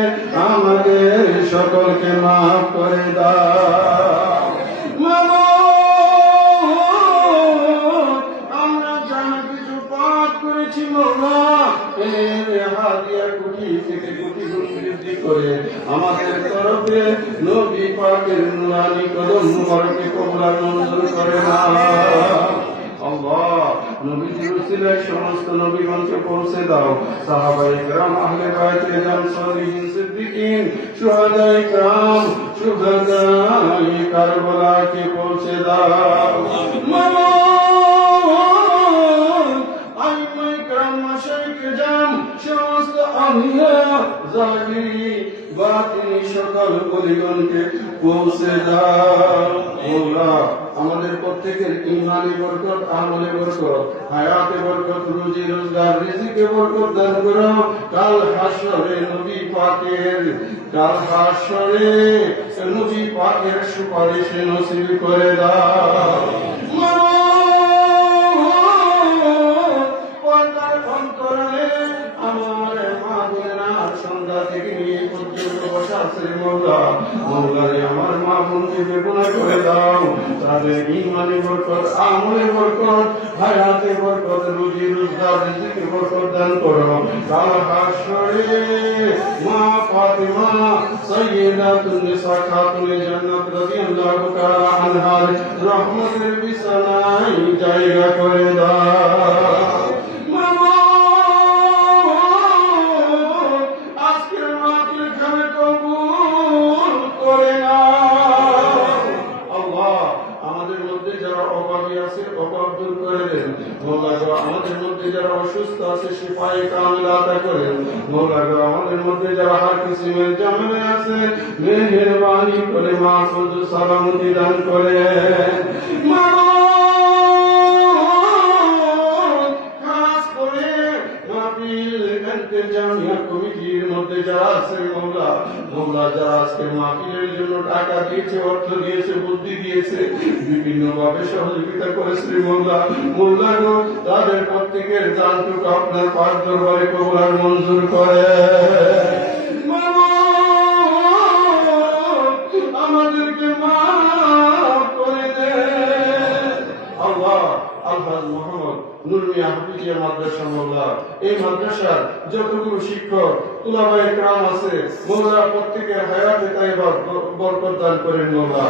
আমাদের সকলকে মাফ করে দাও আমরা যাহা কিছু পাপ করেছি মাওলা হাদিয়া কোটি থেকে কোটি গুণ বৃদ্ধি করে আমাদের তরফে নবী পাকের নুরানি কদম মুবারকে কবুল মঞ্জুর করে না আল্লাহ নবীজির উসিলায় সমস্ত নবীগণকে পৌঁছে দাও সাহাবায়ে কেরাম আহলে বাইত এজাম সালিহিন সিদ্দিকিন শুহাদায়ে কেরাম শুহাদায়ে কারবালাকে পৌঁছে দাও আইমায়ে কেরাম মাশায়েখে জাম সমস্ত জমিয়া জাহিরি বাতিনি সকল পরিগণকে পৌঁছে দাও। মওলা আমাদের প্রত্যেকের ঈমানে বরকত, আমলে বরকত, হায়াতে বরকত, রুজি রোজগার, রিজিকে বরকত দান করো। কাল হাশরে নবী পাকের সুপারিশে নসিব করে দাও। পর্দার অন্তরালে আমার মা বোনেরা সন্ধ্যা থেকে নিয়ে পর্যন্ত বসা আছে মওলা। মওলারে আমার মা বোনকে বেগুনা করে দাও, তাদের ঈমানে বরকত, আমলে বরকত, হায়াতে বরকত, রুজি রোজগার, রিজিকে বরকত দান করো। কাল হাশরে মা ফাতিমা সাইয়্যিদাতুন নিসা খাতুনে জান্নাত রাদিয়াল্লাহু তাআলা আনহার রহমতের বিছানায় জায়গা করে দাও। আমাদের মধ্যে যারা অসুস্থ আছে শিফায়ে কামিল আতা করেন। মওলা গো আমাদের মধ্যে যারা হার কিসমের জামেলে আছে মেহেরবানি করে মাহফুজ সালামতি দান করেন। খাস করে মাহফিল জামিয়া কমিটির মধ্যে যারা আছে মওলা যারা আজকে মাহফিলের জন্য টাকা দিয়েছে, অর্থ দিয়েছে, বুদ্ধি দিয়েছে, বিভিন্ন ভাবে সহযোগিতা করেছে মওলা গো তাদের প্রত্যেকের দানটুকু আপনার পাক দরবারে কবুল আর মঞ্জুর করে। আমাদেরকে মাফ করে দেন। আল্লাহ আলহাজ মোহাম্মদ নূর মিয়া হাফিজিয়া মাদ্রাসা মওলা, এই মাদ্রাসার যতগুলো শিক্ষক তুলাবায়ে کرام আছে মওলা প্রত্যেকের হায়াতে তাইবা বরকত দান করেন মওলা।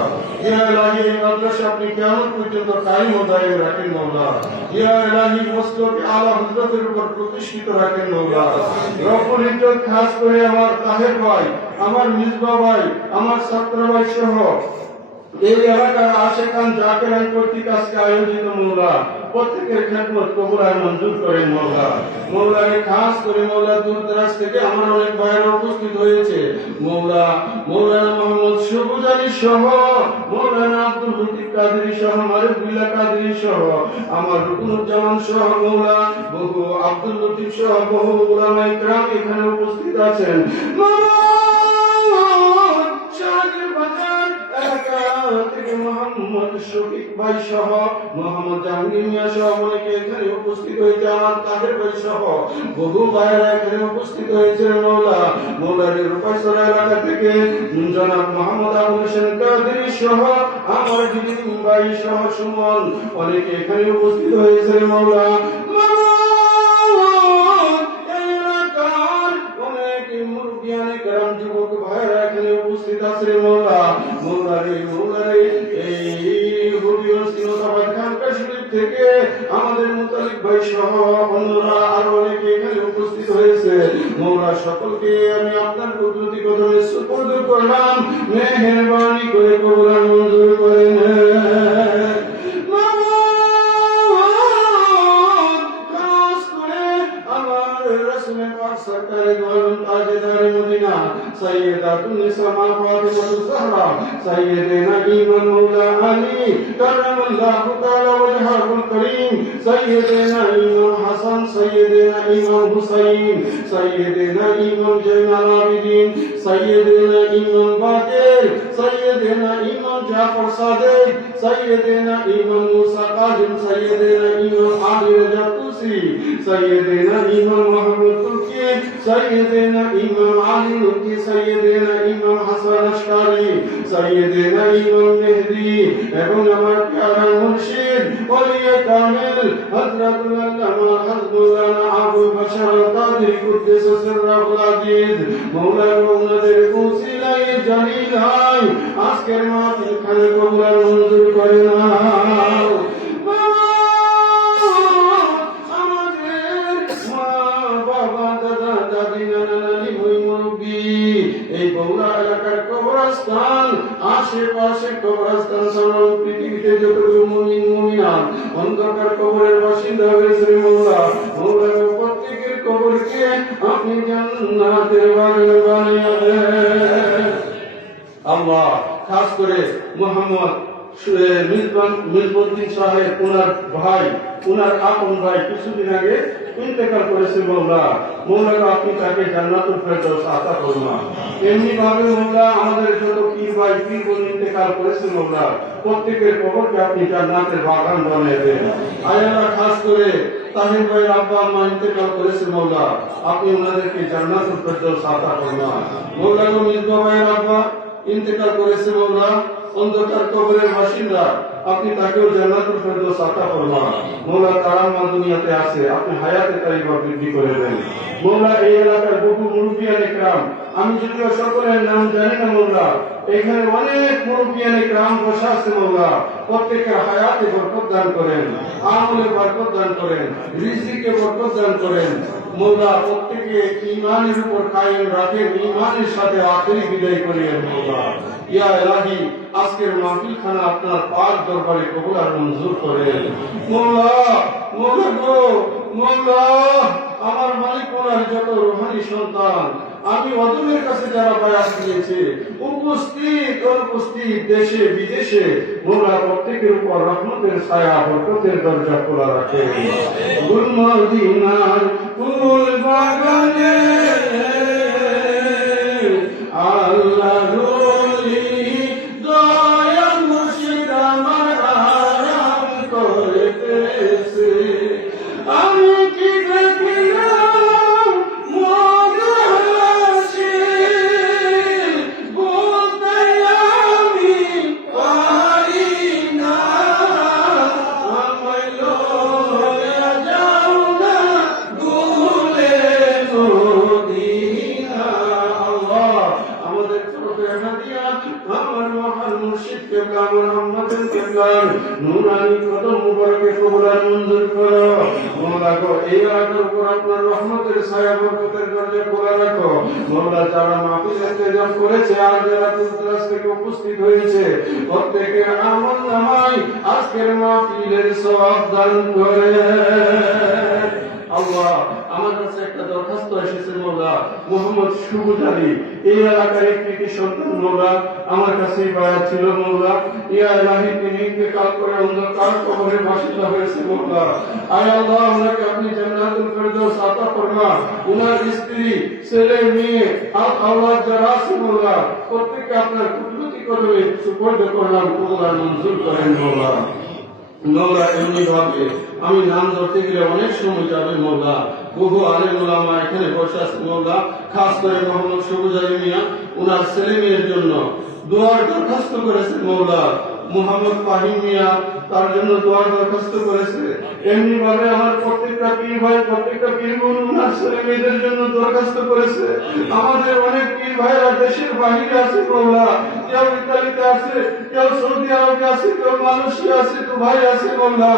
ইয়া ইলাহি এই মাদ্রাসা আপনি কিয়ামত পর্যন্ত কায়েম ও দায়েম রাখেন মওলা। ইয়া ইলাহি মস্তকে আলা হযরতের উপর প্রতিষ্ঠিত রাখেন মওলা। রব্বুল ইজ্জত খাস করে আমার তাহের ভাই, আমার মিসবা ভাই, আমার ছাত্র ভাই সহ এই এলাকার আশেকান জাকেরান কর্তৃক আজকে আয়োজিত মওলা প্রত্যেকের খেদমত কবুল আর মঞ্জুর করেন মওলা। মওলাকে খাস করে মওলা দূর দরাজ থেকে আমার অনেক ভাইয়েরা উপস্থিত হয়েছে মওলানা মোহাম্মদ সবুজ আলী সহ, মওলানা আব্দুল লতিফ কাদেরী সহ, মারুফুল্লাহ কাদেরী সহ, আমার রুকনুজ্জামান সহ মওলা বহু আব্দুল লতিফ সহ বহু উলামায়ে کرام এখানে উপস্থিত আছেন। মোহাম্মদ শফিক ভাই সহ, মোহাম্মদ জাহাঙ্গীর মিয়া সহ অনেকে এখানে উপস্থিত হয়েছে। আমার তাদের ভাই সহ বহু ভাইয়েরা এখানে উপস্থিত হয়েছে মওলার রূপাইছড়া এলাকা থেকে জনাব মোহাম্মদ আবুল হোসেন কাদেরী সহ, আমার দিদি ভাই সহ সুমন অনেকে এখানে উপস্থিত হয়েছে মওলা। মুরব্বিয়ানে کرام যুবক ভাইয়েরা এখানে উপস্থিত আছে মওলারে এই হুবিয়স সিনোসাবাদ খানকা শরীফ থেকে আমাদের মুতালিক ভাই সহ অন্যরা আরো অনেকে এখানে উপস্থিত হয়েছে মওলা। সকলকে আমি আপনার কুদরতি কদমে সুপুর্দ করলাম, মেহেরবানি করে কবুল আর মঞ্জুর করে নেন। سرکار دولم تاجدار مدینہ سیدات النساء فاطمہ الزہرا سیدنا امام مولا علی کرم اللہ تعالی وجہہ الکریم سیدنا امام حسن سیدنا امام حسین سیدنا امام زین العابدین سیدنا امام باقر سیدنا امام جعفر صادق سیدنا امام موسی کاظم سیدنا امام علی رضا طوسی سیدنا امام محمد ترکی سیدنا امام علی نقی سیدنا امام حسن اشکاری سیدنا امام مہدی এবং আমার প্যারা মুর্শিদ ওলিয়ে কামিল হযরত আল্লামা হাজবুল্লাহ আবু বশর কাদের কুদ্দুস সিররুল আজিজ মওলা ওনাদের উসিলায় জালিল হয় আজকের মাহফিল খানে কবুল আর মঞ্জুর করে নাও। এই বগুড়া এলাকার কবরস্থান আশেপাশে কবরস্থান সহ পৃথিবীতে যতগুলো মুমিন মুমিনাত অন্ধকার কবরের বাসিন্দা হয়েছে মওলা প্রত্যেকের কবরকে আপনি জান্নাতের বাগান বানিয়ে দেন। আল্লাহ খাস করে মোহাম্মদ মিলবুদ্দিন সাহেব, ওনার ভাই, ওনার আপন ভাই কিছুদিন আগে ইন্তেকাল করেছে। মৌলা আপনি তাকে জান্নাতুল ফেরদৌস আতা করুন। এমনি ভাবে মৌলা আমাদের যত পীর ভাই পীর বোন ইন্তেকাল করেছে মৌলা, প্রত্যেকের কবরকে আপনি জান্নাতের বাগান বানিয়ে দেন। আল্লাহ খাস করে তাহির ভাই আব্বা আম্মা ইন্তেকাল করেছে মৌলা, আপনি ওনাদেরকে জান্নাতুল ফেরদৌস আতা করুন। মৌলা মিজবা ভাইয়ের আব্বা ইন্তেকাল করেছে মৌলা, অন্ধকার কবরের বাসিন্দা, আপনি তাকেও জান্নাতুল ফেরদৌস আতা ফরমান। মৌলা তারা মা দুনিয়াতে আছে, আপনি হায়াতে তাইবা বৃদ্ধি করে দেন। মৌলা এই এলাকার বহু মুরব্বিয়ান ইকরাম, আমি যদিও সকলের নাম জানি না মৌলা, এখানে অনেক মুরব্বিয়ান ইকরাম বসা আছে মৌলা, প্রত্যেকের হায়াতে বরকত দান করেন, আমলে বরকত দান করেন, রিজিকে বরকত দান করেন। মৌলা প্রত্যেকে ঈমানের উপর কায়েম রাখেন, ঈমানের সাথে আখিরি বিদায় করিয়েন মৌলা। ইয়া ইলাহি আজকের মাহফিল খানা আপনার পাক দরবারে কবুল আর মঞ্জুর করেন মৌলা। মৌলা আমার মালিক ওনার যত রূহানি সন্তান, আমি অদমের কাছে যারা বায়াত নিয়েছে, উপস্থিত অনুপস্থিত দেশে বিদেশে, মৌলা প্রত্যেকের উপর রহমতের ছায়া বরকতের দরজা খোলা রাখেন। গুল মদিনার ফুল বাগানে আল্লাহ নুরানি কদম মুবারকে কবুল আর মঞ্জুর করো মওলা গো। এই এলাকার উপর আপনার রহমতের ছায়া বরকতের দরজা খোলা রাখো মওলা। যারা মাহফিল ইন্তজাম করেছে আর যারা দূরদরাজ থেকে উপস্থিত হয়েছে, প্রত্যেকের আমল নামায় আজকের মাহফিলের সওয়াব দান করে। আল্লাহ আমার কাছে একটা দরখাস্ত এসেছে মওলা, মোহাম্মদ সুবুজ আলী এই এলাকার একটি সন্তান মওলা, আমার কাছে বায়াত ছিল মওলা। ইয়া ইলাহি তিনি ইন্তেকাল করে অন্ধকার কবরের বাসিন্দা হয়েছে মওলা। আয় আল্লাহ ওনাকে আপনি জান্নাতুল ফেরদৌস আতা ফরমান। ওনার স্ত্রী, ছেলে, মেয়ে আর আওলাদ যারা আছে মওলা, প্রত্যেককে আপনার কুদরতি করে সুপর্দ করলাম, কবুল আর মঞ্জুর করেন মওলা। মওলা এমনি ভাবে আমি নাম ধরতে গেলে অনেক সময় যাবে মওলা। বহু আলেম ওলামা এখানে বসে আছে মওলা, খাস করে মোহাম্মদ সবুজ আলী মিয়া ওনার ছেলে মেয়ের জন্য দোয়ার দরখাস্ত করেছে মওলা। মোহাম্মদ ফাহিম মিয়া তার জন্য দোয়ার দরখাস্ত করেছে। এমনি ভাবে আমার প্রত্যেকটা পীর ভাই, প্রত্যেকটা পীর বোন ওনার ছেলে মেয়েদের জন্য দরখাস্ত করেছে। আমাদের অনেক পীর ভাইরা দেশের বাহিরে আছে মওলা, কেউ ইতালিতে আছে, কেউ সৌদি আরবে আছে, কেউ মালয়েশিয়া আছে, তো ভাই আছে মওলা,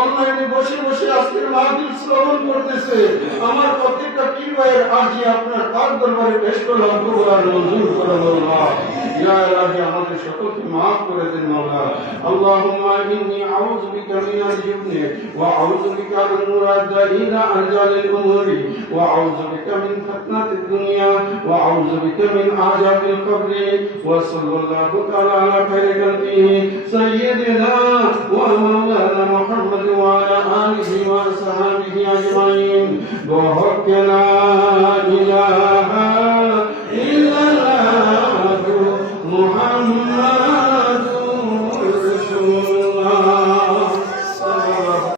অনলাইনে বসে বসে আজকের মাহফিল শ্রবণ করতেছে। আমার প্রত্যেকটা পীর ভাইয়ের আরজি আপনার পাক দরবারে পেশ করলাম, কবুল আর মঞ্জুর করো মওলা। ইয়া ইলাহি আমাদের সকলকে মাফ করে দেন মওলা। আল্লাহুম্মা ইন্নী আউযু বিকা মিনাল জুবনি ওয়া আউযু বিকা আন নুরাদ্দা ইলা আরজালিল উমুরি ওয়া আউযু বিকা মিন ফিতনাতিদ দুনিয়া ওয়া আউযু বিকা মিন আযাবিল কবরি ওয়া সাল্লাল্লাহু তাআলা আলা খায়রি খালকিহি সাইয়্যিদিনা ওয়া মাওলানা মুহাম্মদ ওয়া আলা আলিহি ওয়া সাহবিহি আজমাইন ওয়া হাক্কানা ইলা